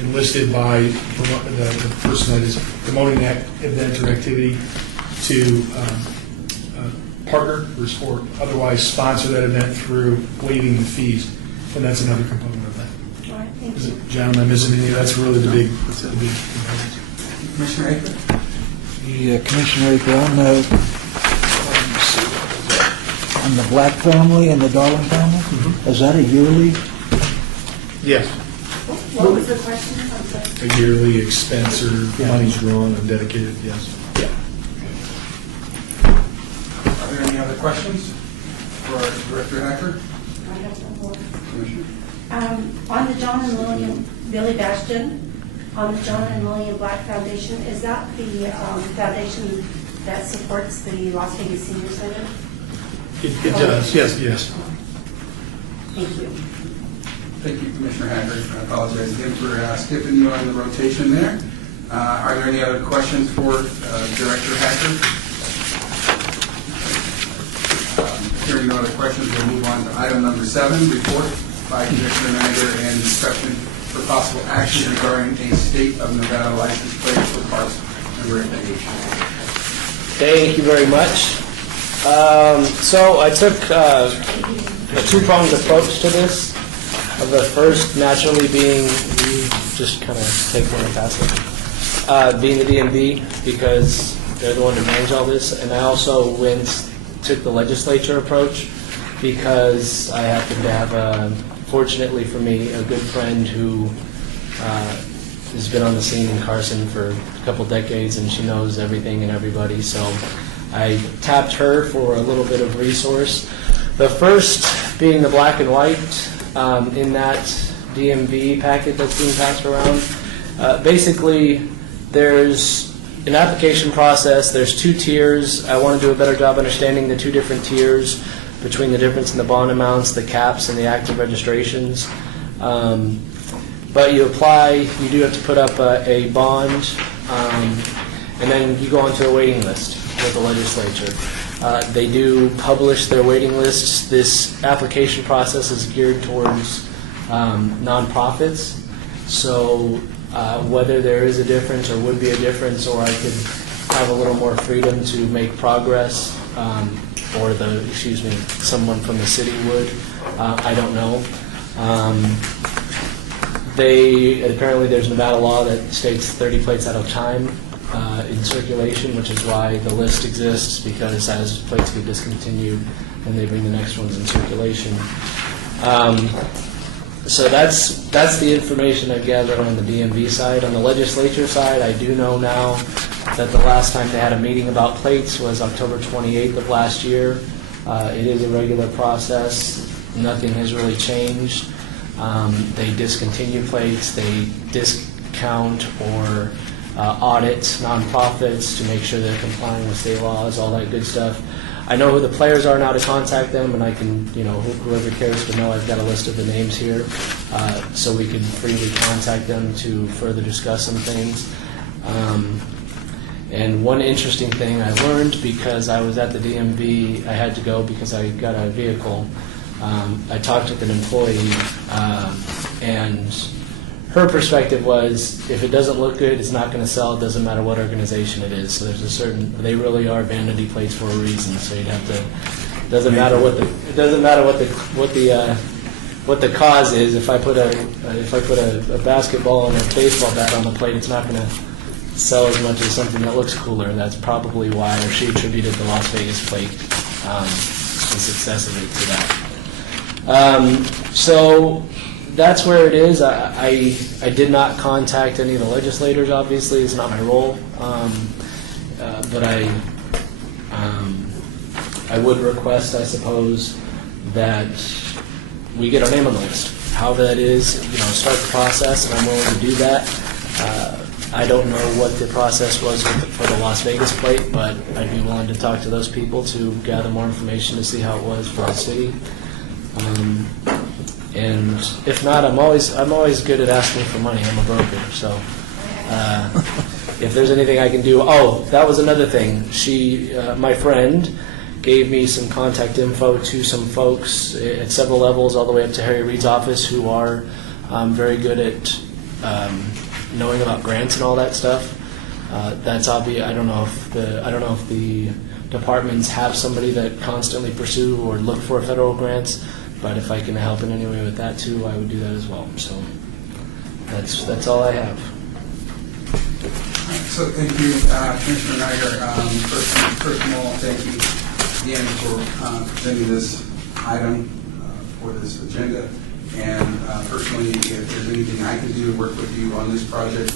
enlisted by the person that is promoting that event or activity to partner or otherwise sponsor that event through waiving the fees. And that's another component of that. All right, thank you. John, am I missing any? That's really the big component. Commissioner Aker? Yeah, Commissioner Aker, on the Black family and the Darling family, is that a yearly? Yes. What was the question? I'm sorry. A yearly expense or money drawn and dedicated, yes. Are there any other questions for Director Hacker? I have one more. Commissioner? On the John and Lillian, Billy Bastion, on the John and Lillian Black Foundation, is that the foundation that supports the Las Vegas Senior Center? It does, yes. Thank you. Thank you, Commissioner Hacker. I apologize again for skipping you on the rotation there. Are there any other questions for Director Hacker? Hearing no other questions, we'll move on to item number 7, report by Commissioner Manager and discussion for possible action regarding a state of Nevada license plate for parks and recreation. Thank you very much. So I took a two-pronged approach to this. The first naturally being, you just kind of take one and pass it, being the DMV, because they're the one to manage all this. And I also took the legislature approach because I happen to have, fortunately for me, a good friend who has been on the scene in Carson for a couple decades, and she knows everything and everybody. So I tapped her for a little bit of resource. The first being the black and white in that DMV packet that's being passed around. Basically, there's an application process. There's 2 tiers. I want to do a better job understanding the 2 different tiers between the difference in the bond amounts, the caps, and the active registrations. But you apply, you do have to put up a bond, and then you go onto a waiting list with the legislature. They do publish their waiting lists. This application process is geared towards nonprofits. So whether there is a difference or would be a difference, or I could have a little more freedom to make progress, or someone from the city would, I don't know. Apparently there's Nevada law that states 30 plates at a time in circulation, which is why the list exists, because as plates get discontinued, then they bring the next ones in circulation. So that's the information I've gathered on the DMV side. On the legislature side, I do know now that the last time they had a meeting about plates was October 28th of last year. It is a regular process. Nothing has really changed. They discontinue plates, they discount or audit nonprofits to make sure they're complying with state laws, all that good stuff. I know who the players are now to contact them, and I can, whoever cares to know, I've got a list of the names here, so we can freely contact them to further discuss some things. And one interesting thing I learned, because I was at the DMV, I had to go because I got a vehicle. I talked with an employee, and her perspective was, if it doesn't look good, it's not going to sell. It doesn't matter what organization it is. So there's they really are vanity plates for a reason. So you'd have to. It doesn't matter what the cause is. If I put a basketball and a baseball bat on the plate, it's not going to sell as much as something that looks cooler. That's probably why, or she attributed the Las Vegas plate, the success of it to that. So that's where it is. I did not contact any of the legislators, obviously. It's not my role. But I would request, I suppose, that we get our name on the list. However that is, start the process, and I'm willing to do that. I don't know what the process was for the Las Vegas plate, but I'd be willing to talk to those people to gather more information to see how it was for the city. And if not, I'm always good at asking for money. I'm a broker, so if there's anything I can do. Oh, that was another thing. My friend, gave me some contact info to some folks at several levels, all the way up to Harry Reid's office, who are very good at knowing about grants and all that stuff. That's obvious. I don't know if the departments have somebody that constantly pursue or look for federal grants. But if I can help in any way with that too, I would do that as well. So that's all I have. So thank you, Commissioner Niger. First of all, thank you again for presenting this item for this agenda. And personally, if there's anything I can do to work with you on this project,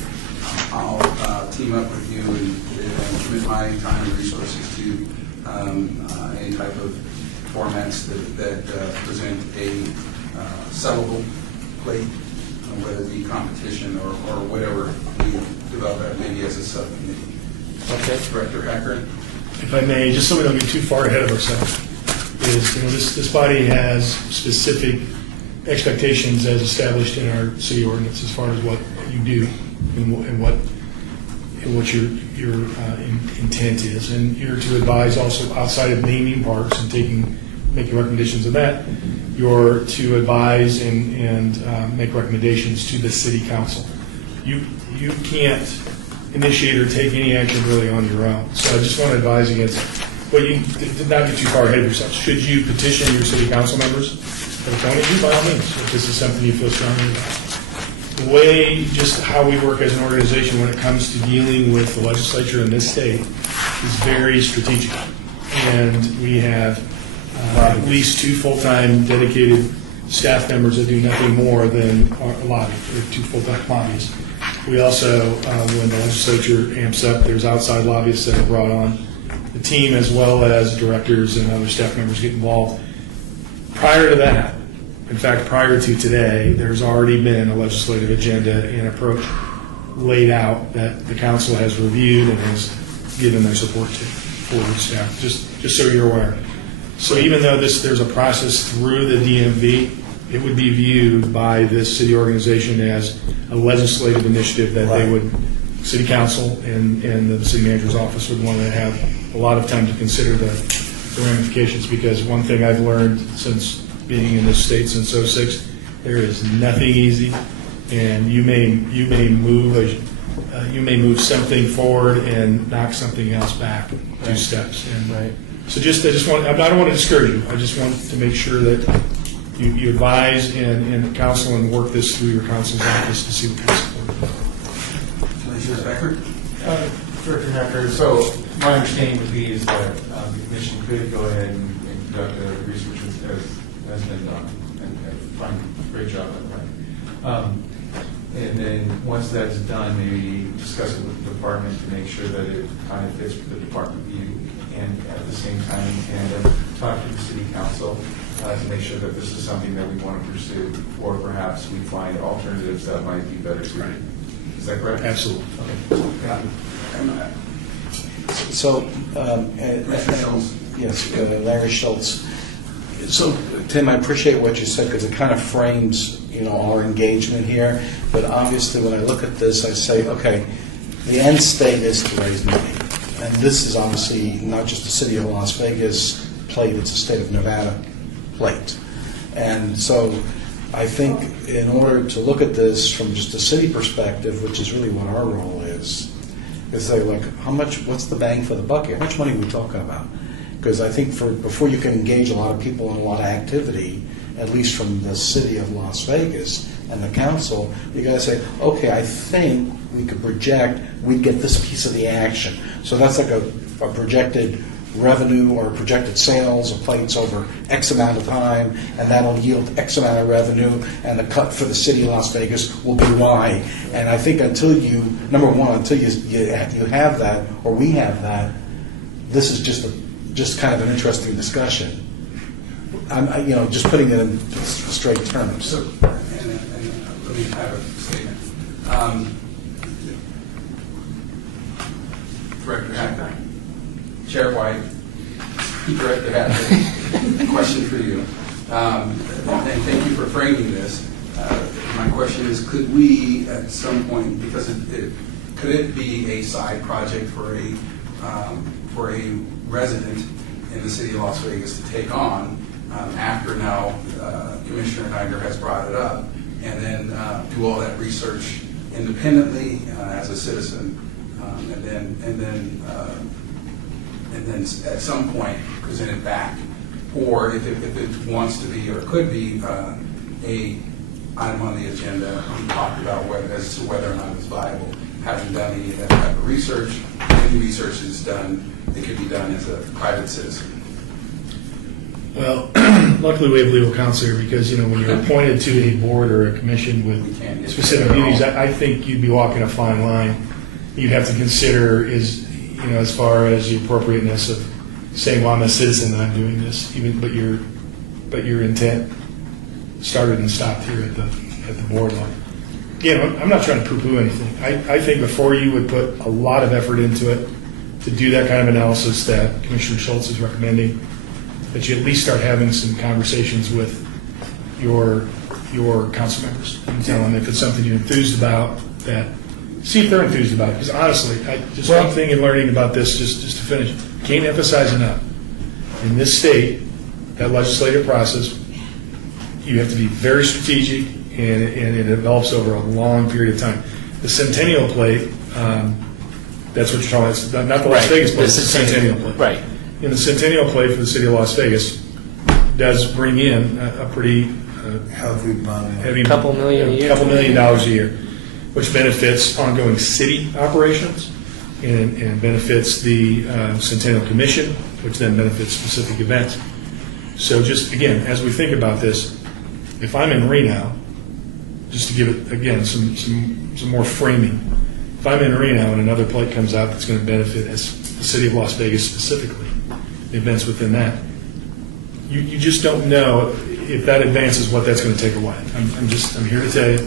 I'll team up with you and commit my time and resources to any type of formats that present a sellable plate, whether it be competition or whatever we develop that maybe as a subcommittee. Okay. Director Hacker. If I may, just so we don't get too far ahead of ourselves, is this body has specific expectations as established in our city ordinance as far as what you do and what your intent is, and you're to advise also outside of naming parks and making recommendations of that. You're to advise and make recommendations to the city council. You can't initiate or take any action really on your own. So I just want to advise against Well, you did not get too far ahead of yourself. Should you petition your city council members that appointed you, by all means, if this is something you feel strongly about. The way, just how we work as an organization when it comes to dealing with the legislature in this state is very strategic. And we have at least 2 full-time dedicated staff members that do nothing more than lobby, or 2 full-time lobbyists. We also, when the legislature amps up, there's outside lobbyists that are brought on. The team, as well as directors and other staff members, get involved. Prior to that, in fact, prior to today, there's already been a legislative agenda and approach laid out that the council has reviewed and has given their support to for the staff, just so you're aware. So even though there's a process through the DMV, it would be viewed by this city organization as a legislative initiative that they would, city council and the city manager's office would want to have a lot of time to consider the ramifications, because one thing I've learned since being in this state since '06, there is nothing easy, and you may move something forward and knock something else back 2 steps. And so I don't want to discourage you. I just want to make sure that you advise and counsel and work this through your counsel's office to see what kind of support. Commissioner Becker? Director Hacker, so my understanding would be is that the commission could go ahead and conduct the research as been done and find a great job on that. And then once that's done, maybe discuss it with the department to make sure that it kind of fits with the department view, and at the same time, talk to the city council to make sure that this is something that we want to pursue, or perhaps we find alternatives that might be better suited. Is that correct? Absolutely. Okay. So, yes, Larry Schultz. So, Tim, I appreciate what you said, because it kind of frames, our engagement here. But obviously, when I look at this, I say, okay, the end state is to raise money. And this is obviously not just the city of Las Vegas plate, it's a state of Nevada plate. And so I think in order to look at this from just a city perspective, which is really what our role is say, like, what's the bang for the buck here? How much money are we talking about? Because I think before you can engage a lot of people in a lot of activity, at least from the city of Las Vegas and the council, you got to say, okay, I think we could project we'd get this piece of the action. So that's like a projected revenue or projected sales of plates over X amount of time, and that'll yield X amount of revenue, and the cut for the city of Las Vegas will be Y. And I think until you have that, or we have that, this is just kind of an interesting discussion. I'm just putting it in straight terms. So, and let me have a statement. Director Hacker, Chair White, Director Hacker, question for you. And thank you for framing this. My question is, could we at some point, because could it be a side project for a resident in the city of Las Vegas to take on after now Commissioner Niger has brought it up, and then do all that research independently as a citizen, and then at some point present it back, or if it wants to be or could be a item on the agenda, we talked about as to whether or not it's viable. Having done any of that type of research, any research is done, it could be done as a private citizen. Well, luckily we have legal counsel here, because when you're appointed to a board or a commission with specific duties, I think you'd be walking a fine line. You'd have to consider as far as the appropriateness of saying, well, I'm a citizen and I'm doing this, but your intent started and stopped here at the board level. Again, I'm not trying to poo-poo anything. I think before you would put a lot of effort into it to do that kind of analysis that Commissioner Schultz is recommending, that you at least start having some conversations with your council members and tell them if it's something you're enthused about, that see if they're enthused about it. Because honestly, one thing in learning about this, just to finish, can't emphasize enough. In this state, that legislative process, you have to be very strategic, and it develops over a long period of time. The Centennial Plate, that's what you're talking about. It's not the Las Vegas Plate, it's the Centennial Plate. Right. in the Centennial Play for the city of Las Vegas does bring in a pretty Healthy amount. heavy. Couple million a year. Couple $1 million a year, which benefits ongoing city operations and benefits the Centennial Commission, which then benefits specific events. So just, again, as we think about this, if I'm in Reno, just to give it, again, some more framing, if I'm in Reno and another plate comes out that's going to benefit as the city of Las Vegas specifically, the events within that, you just don't know if that advances what that's going to take away. I'm here to tell you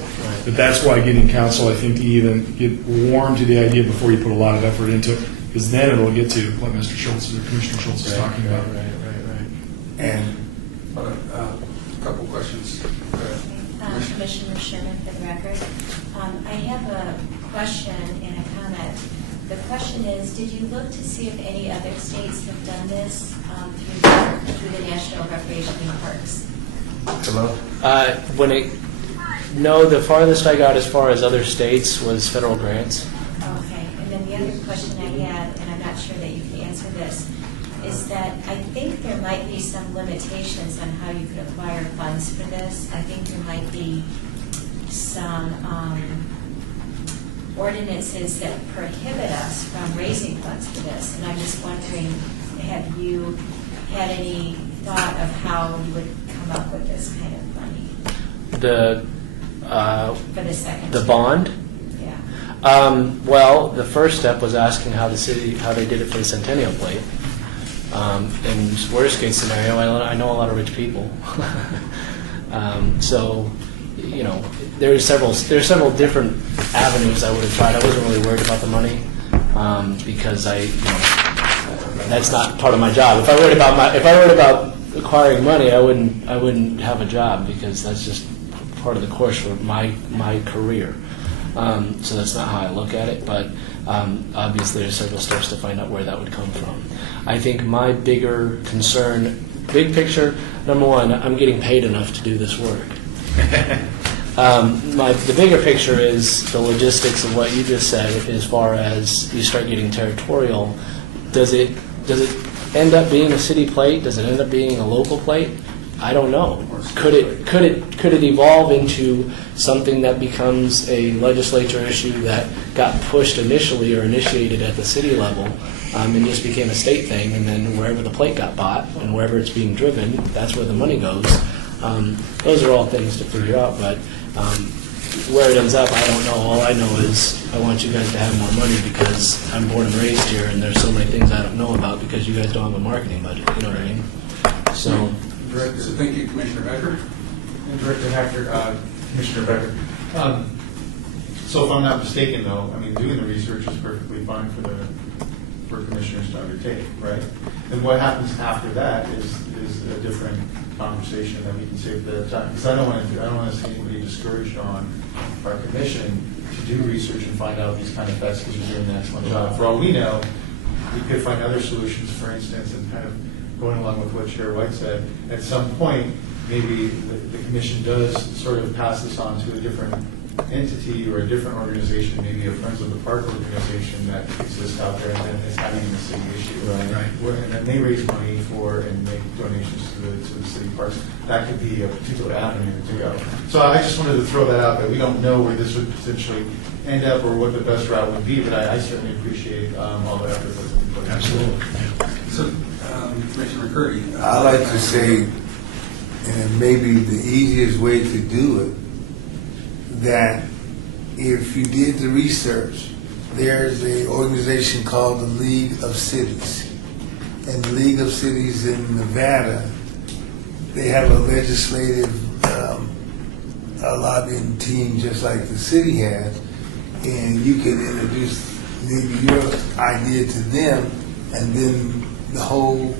that that's why getting council, I think, to even get warm to the idea before you put a lot of effort into it, because then it'll get to what Mr. Schultz or Commissioner Schultz is talking about. And a couple questions. Commissioner Sherman, for the record. I have a question and a comment. The question is, did you look to see if any other states have done this through the National Recreation and Parks? Hello? No, the farthest I got as far as other states was federal grants. Okay, and then the other question I had, and I'm not sure that you can answer this, is that I think there might be some limitations on how you could acquire funds for this. I think there might be some ordinances that prohibit us from raising funds for this. And I'm just wondering, have you had any thought of how you would come up with this kind of money for the second? The bond? Yeah. Well, the first step was asking how they did it for the Centennial Plate. In worst case scenario, I know a lot of rich people, so you know there's several different avenues I would have tried. I wasn't really worried about the money because that's not part of my job. If I worried about acquiring money, I wouldn't have a job because that's just part of the course for my career. So that's not how I look at it, but obviously there's several steps to find out where that would come from. I think my bigger concern, big picture, number one, I'm getting paid enough to do this work. The bigger picture is the logistics of what you just said as far as you start getting territorial. Does it end up being a city plate? Does it end up being a local plate? I don't know. Could it evolve into something that becomes a legislature issue that got pushed initially or initiated at the city level and just became a state thing, and then wherever the plate got bought and wherever it's being driven, that's where the money goes. Those are all things to figure out, but where it ends up, I don't know. All I know is I want you guys to have more money because I'm born and raised here, and there's so many things I don't know about because you guys don't have a marketing budget. You know what I mean? So. Thank you, Commissioner Becker. And Director Hacker, Commissioner Becker. So if I'm not mistaken, though, I mean, doing the research is perfectly fine for commissioners to undertake, right? And what happens after that is a different conversation that we can save the time. Because I don't want to see anybody discouraged on our commission to do research and find out these kind of facts because you're doing an excellent job. For all we know, we could find other solutions, for instance, and kind of going along with what Chair White said, at some point, maybe the commission does sort of pass this on to a different entity or a different organization, maybe a Friends of the Park organization that exists out there, and then it's not even a city issue. Right. And then they raise money for and make donations to the city parks. That could be a particular avenue to go. So I just wanted to throw that out, that we don't know where this would potentially end up or what the best route would be, but I certainly appreciate all the effort that's been put in. Absolutely. So, Commissioner McCurdy. I like to say, and maybe the easiest way to do it, that if you did the research, there's an organization called the League of Cities. And the League of Cities in Nevada, they have a legislative lobbying team just like the city has. And you can introduce maybe your idea to them, and then the whole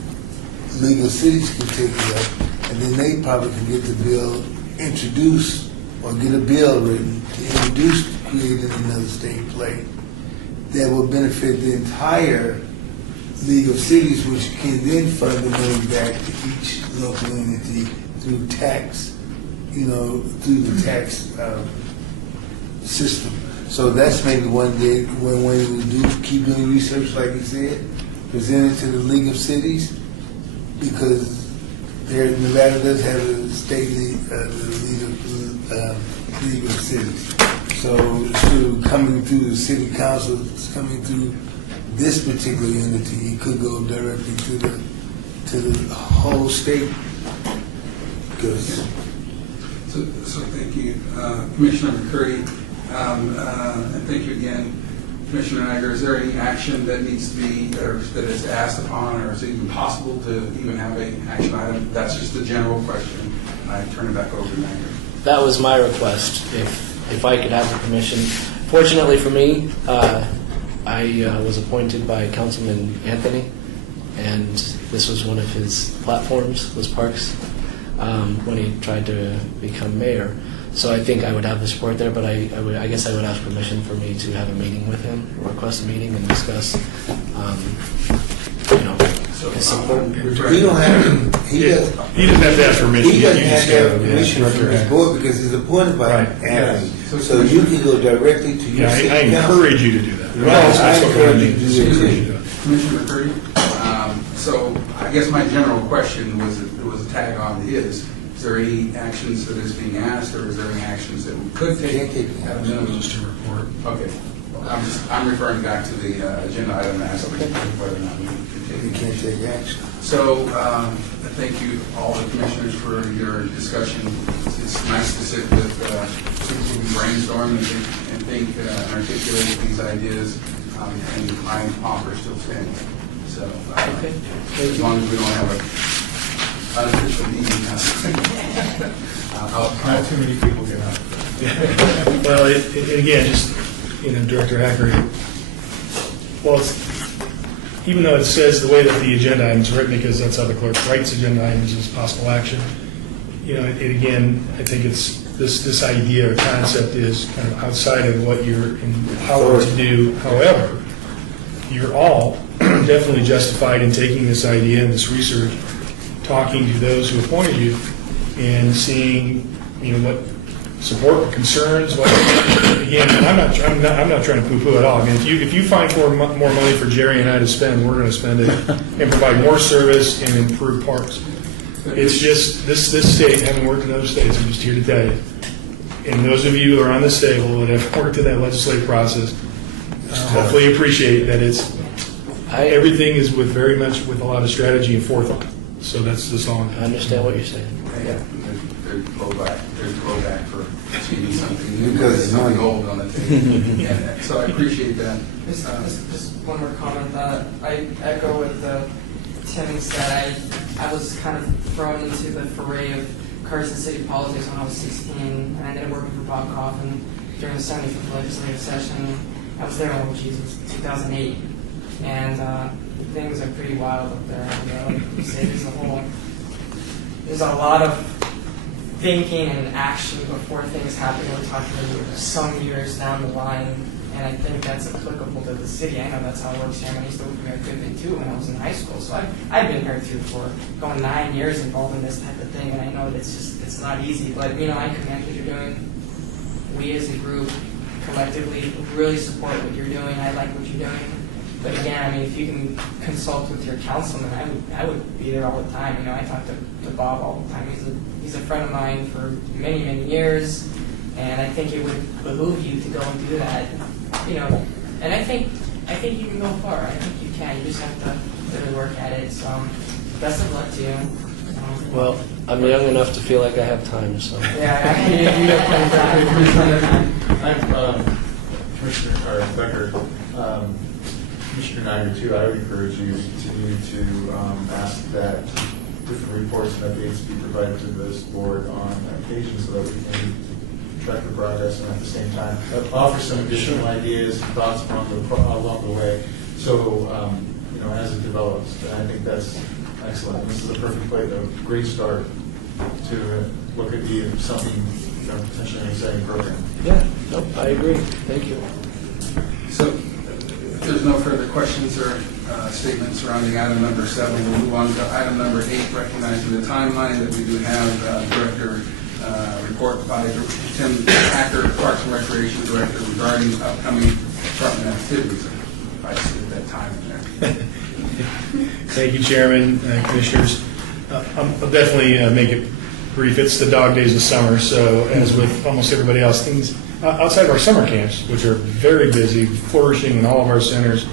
League of Cities can take it up, and then they probably can get the bill introduced or get a bill written to introduce creating another state plate that will benefit the entire League of Cities, which can then fund the money back to each local entity through tax, through the tax system. So that's maybe one way we do keep doing research, like you said, presented to the League of Cities? Because Nevada does have a state league of Cities. So through coming through the city council, coming through this particular entity, it could go directly to the whole state. Because So thank you, Commissioner McCurdy, and thank you again, Commissioner Niger. Is there any action that needs to be, or that is asked upon, or is it even possible to even have an action item? That's just a general question. I turn it back over to Niger. That was my request, if I could have the permission. Fortunately for me, I was appointed by Councilman Anthony, and this was one of his platforms, was parks, when he tried to become mayor. So I think I would have the support there, but I guess I would ask permission for me to have a meeting with him, request a meeting and discuss, his support. he don't have to, he doesn't have to ask permission. He doesn't You have just to have gotta- permission yeah, from his board because he's appointed by Right. Anthony. Yes. So you can go directly to your Yeah, city I council. encourage you to do that. Right, That's I what encourage I you mean. to do Encourage you it. to do it. Commissioner McCurdy, so I guess my general question was a tag on is there any actions that is being asked, or is there any actions that we could Can't take take at a minimum? Just a report. Okay. I'm referring back to the agenda item asked whether or not we can You take. can't take action. So, thank you, all the commissioners, for your discussion. It's nice to sit with people who brainstorm and think and articulate these ideas, and my offer still stands. So, as long as we don't have a unofficial meeting, Not too many people get out. Well, again, just, Director Hacker, well, even though it says the way that the agenda item is written, because that's how the clerk writes agenda items as possible action, again, I think it's, this idea or concept is kind of outside of what you're empowered to do. However, you're all definitely justified in taking this idea and this research, talking to those who appointed you, and seeing, what support, what concerns, what, again, and I'm not trying to poo-poo at all. I mean, if you find more money for Jerry and I to spend, we're going to spend it and provide more service and improve parks. It's just, this state, having worked in other states, I'm just here to tell you, and those of you who are on this table that have worked in that legislative process, hopefully appreciate that everything is very much with a lot of strategy and forethought. So that's the song. I understand what you're saying. yeah, there's blowback for achieving something new, Because it's something money. old on the table. And so I appreciate that. Just one more comment that I echo with Tim said. I was kind of thrown into the foray of Carson City politics when I was 16, and I ended up working for Bob Coffin during the 75th legislative session. I was there, 2008, and things are pretty wild up there. Like you say, there's a lot of thinking and action before things happen. We're talking some years down the line, and I think that's applicable to the city. I know that's how it works here. I used to work here at Goodman too when I was in high school, so I've been here too for going 9 years involved in this type of thing, and I know that it's not easy. But I commend what you're doing. We as a group collectively really support what you're doing. I like what you're doing. But again, if you can consult with your councilman, I would be there all the time. I talk to Bob all the time. He's a friend of mine for many, many years, and I think it would behoove you to go and do that. And I think you can go far. I think you can. You just have to really work at it. So, best of luck to you. Well, I'm young enough to feel like I have time, so. Yeah, I'm Commissioner Becker. Commissioner Niger, too, I would encourage you to continue to ask that different reports and updates be provided to this board on occasion so that we can track the progress and at the same time offer some additional ideas and thoughts along the way. So, as it develops, and I think that's excellent. This is a perfect place, a great start to look at something, potentially an exciting program. Yeah, nope, I agree. Thank you. So, if there's no further questions or statements surrounding item number 7, we'll move on to item number 8, recognizing the timeline that we do have Director report by Tim Hacker, Parks and Recreation Director, regarding upcoming department activities. If I see that time in there. Thank you, Chairman, Commissioners. I'll definitely make it brief. It's the dog days of summer, so as with almost everybody else, things outside of our summer camps, which are very busy, flourishing in all of our centers.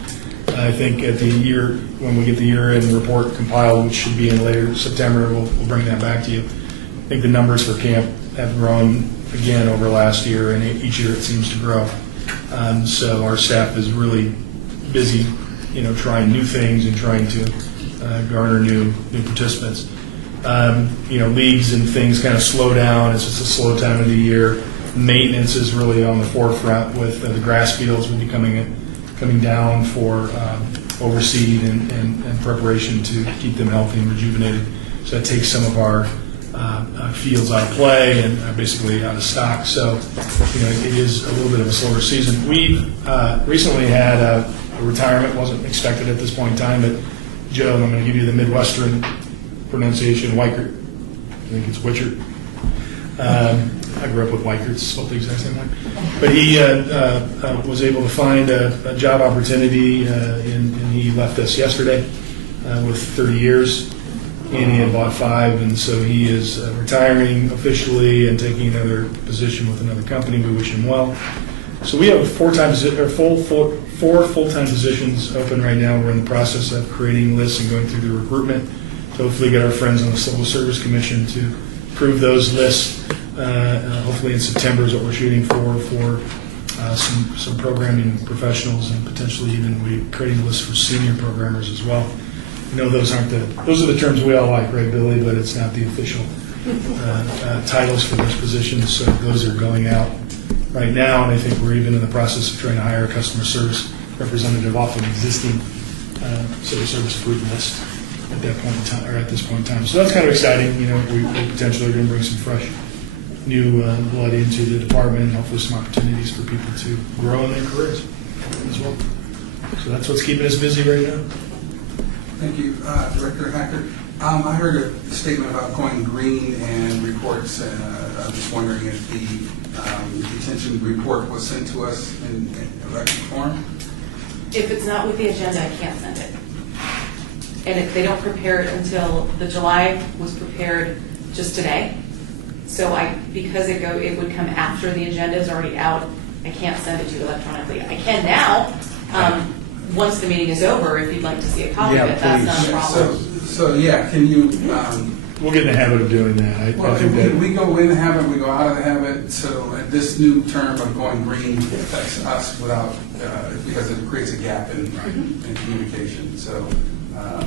I think at the year, when we get the year-end report compiled, which should be in later September, we'll bring that back to you. I think the numbers for camp have grown again over last year, and each year it seems to grow. So our staff is really busy, trying new things and trying to garner new participants. Leagues and things kind of slow down. It's just a slow time of the year. Maintenance is really on the forefront with the grass fields will be coming down for overseed and preparation to keep them healthy and rejuvenated. So that takes some of our fields out of play and basically out of stock. So, it is a little bit of a slower season. We recently had a retirement, wasn't expected at this point in time, but Joe, I'm going to give you the Midwestern pronunciation, Weichert. I think it's Wichert. I grew up with Weicherts, spelled the exact same way. But he was able to find a job opportunity, and he left us yesterday with 30 years. And he had bought 5, and so he is retiring officially and taking another position with another company. We wish him well. So we have 4 full-time positions open right now. We're in the process of creating lists and going through the recruitment to hopefully get our friends on the Civil Service Commission to approve those lists. Hopefully in September is what we're shooting for some programming professionals, and potentially even we're creating a list for senior programmers as well. Those are the terms we all like, right, Billy? But it's not the official titles for those positions. So those are going out right now, and I think we're even in the process of trying to hire a customer service representative off an existing civil service approved list at that point in time, or at this point in time. So that's kind of exciting. We potentially are going to bring some fresh new blood into the department, and hopefully some opportunities for people to grow in their careers as well. So that's what's keeping us busy right now. Thank you, Director Hacker. I heard a statement about going green and reports, and I was just wondering if the detention report was sent to us in electronic form. If it's not with the agenda, I can't send it. And if they don't prepare it until the July was prepared just today, so because it would come after the agenda is already out, I can't send it to you electronically. I can now. Once the meeting is over, if you'd like to see a copy of it, that's not a problem. So can you? We'll get in the habit of doing that. I think that we go in the habit, we go out of the habit. So this new term of going green affects us without because it creates a gap in communication. So I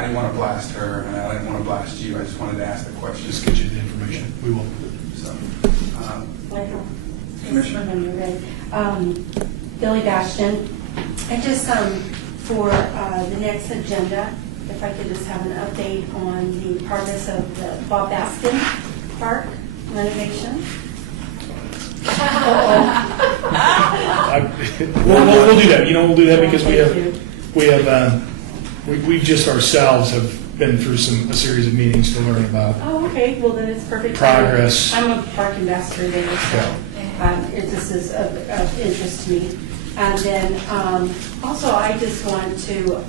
didn't want to blast her, and I didn't want to blast you. I just wanted to ask the question. Just get you the information. We will. So, Billy Bastion. I just, for the next agenda, if I could just have an update on the progress of the Bob Baskin Park renovation. We'll do that. We'll do that because we just ourselves have been through a series of meetings to learn about. Oh, okay. Well, then it's perfect. Progress. I'm a park ambassador there, so this is of interest to me. And then also, I just want to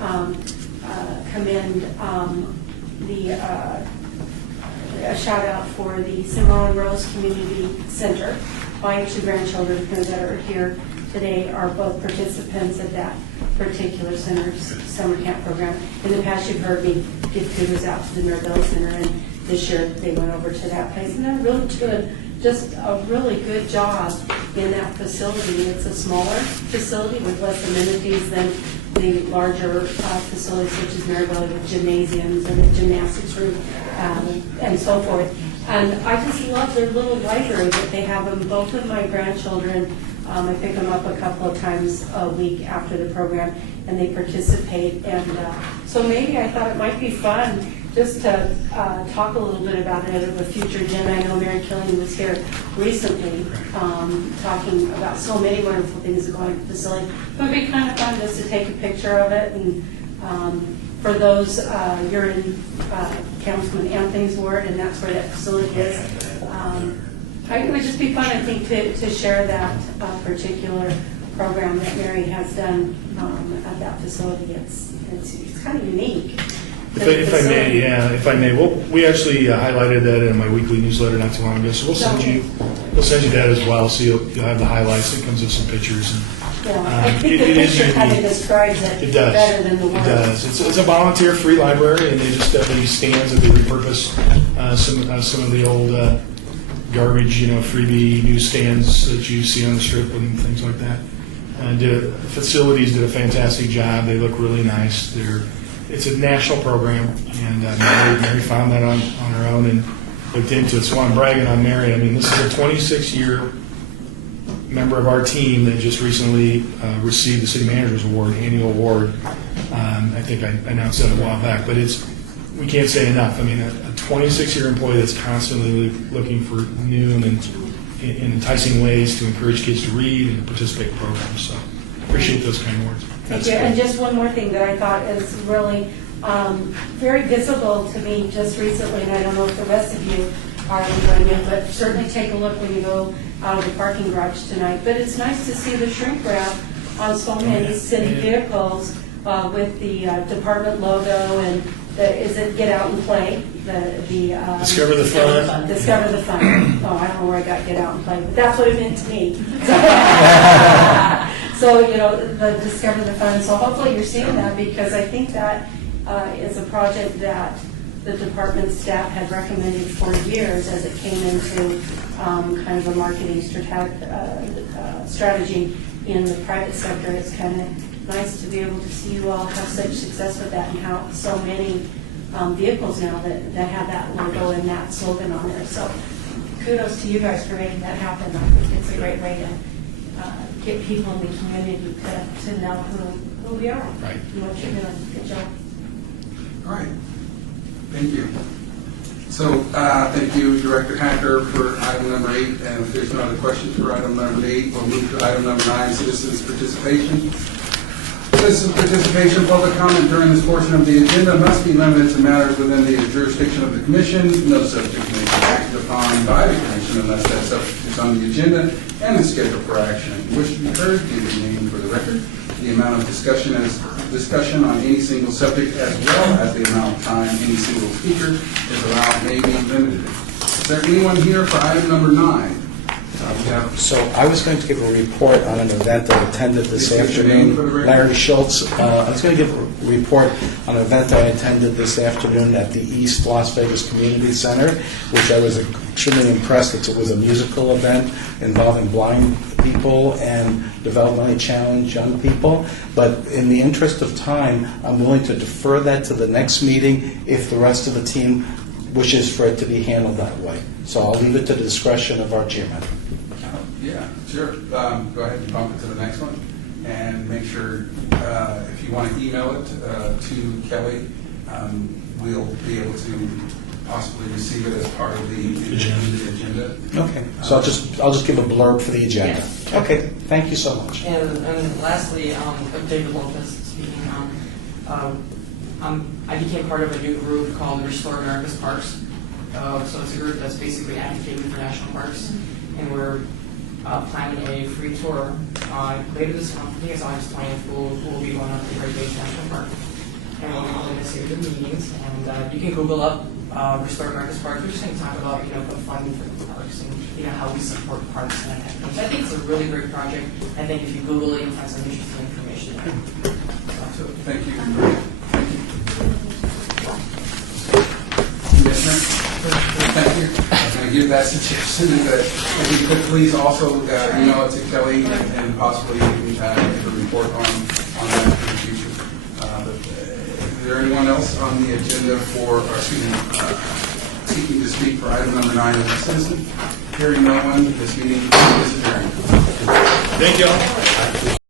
commend a shout out for the Cimarron Rose Community Center. My 2 grandchildren that are here today are both participants of that particular center's summer camp program. In the past, you've heard me give kudos out to the Maribel Center, and this year they went over to that place, and they're really doing just a really good job in that facility. It's a smaller facility with less amenities than the larger facilities such as Maribel with gymnasiums and a gymnastics room and so forth. And I just love their little library that they have. Both of my grandchildren, I pick them up a couple of times a week after the program, and they participate. And so maybe I thought it might be fun just to talk a little bit about it at a future agenda. I know Mary Killian was here recently talking about so many wonderful things that go on at the facility. It would be kind of fun just to take a picture of it. And for those, you're in Councilman Anthony's ward, and that's where that facility is. It would just be fun, I think, to share that particular program that Mary has done at that facility. It's kind of unique. If I may, well, we actually highlighted that in my weekly newsletter not too long ago, so we'll send you that as well, so you'll have the highlights. It comes with some pictures. And, I think the picture kind of describes it better than the words. It does. It's a volunteer-free library, and they just have these stands that they repurpose some of the old garbage, freebie newsstands that you see on the strip and things like that. And the facilities did a fantastic job. They look really nice. It's a national program, and Mary found that on her own and looked into it. So I'm bragging on Mary. I mean, this is a 26-year member of our team that just recently received the City Manager's Award, annual award. I think I announced that a while back, but we can't say enough. I mean, a 26-year employee that's constantly looking for new and enticing ways to encourage kids to read and to participate in programs. So appreciate those kind of words. Thank you. And just one more thing that I thought is really very visible to me just recently, and I don't know if the rest of you are enjoying it, but certainly take a look when you go out of the parking garage tonight. But it's nice to see the shrink wrap on so many city vehicles with the department logo and is it Get Out and Play? Discover the Fun. Discover the Fun. Oh, I don't know where I got Get Out and Play, but that's what it meant to me. So, the Discover the Fun. So hopefully you're seeing that, because I think that is a project that the department staff had recommended for years as it came into kind of a marketing strategy in the private sector. It's kind of nice to be able to see you all have such success with that, and how so many vehicles now that have that logo and that slogan on there. So kudos to you guys for making that happen. I think it's a great way to get people in the community to know who we are right. and what you're doing. Good job. All right. Thank you. So thank you, Director Hacker, for item number 8. And if there's no other questions for item number 8, we'll move to item number 9, citizens participation. Citizen participation, public comment during this portion of the agenda must be limited to matters within the jurisdiction of the Commission. No subject may be acted upon by the Commission unless that subject is on the agenda and is scheduled for action. Wish to be heard, give your name for the record. The amount of discussion on any single subject, as well as the amount of time any single speaker is allowed, may be limited. Is there anyone here for item number 9? So I was going to give a report on an event that I attended this afternoon. Larry Schultz. I was going to give a report on an event I attended this afternoon at the East Las Vegas Community Center, which I was extremely impressed. It was a musical event involving blind people and developmentally challenged young people. But in the interest of time, I'm willing to defer that to the next meeting if the rest of the team wishes for it to be handled that way. So I'll leave it to the discretion of our chairman. Yeah, sure. Go ahead and bump it to the next one. And make sure, if you want to email it to Kelly, we'll be able to possibly receive it as part of the agenda. Okay. So I'll just give a blurb for the agenda. Yes. Okay. Thank you so much. And lastly, David Lopez speaking. I became part of a new group called Restore America's Parks. So it's a group that's basically advocating for national parks, and we're planning a free tour later this month. I think it's August 20th. We'll be going up to Great Basin National Park, and we'll be holding a series of meetings. And you can Google up Restore America's Parks. We're just going to talk about the funding for the parks and how we support parks and that type of thing. So I think it's a really great project. I think if you Google it, you'll find some interesting information there. So, thank you. Commissioner, thank you. I'm going to give that suggestion that if you could please also email it to Kelly and possibly give a report on that in the future. Is there anyone else on the agenda seeking to speak for item number 9 as a citizen? Hearing no one, this meeting is adjourned. Thank you all.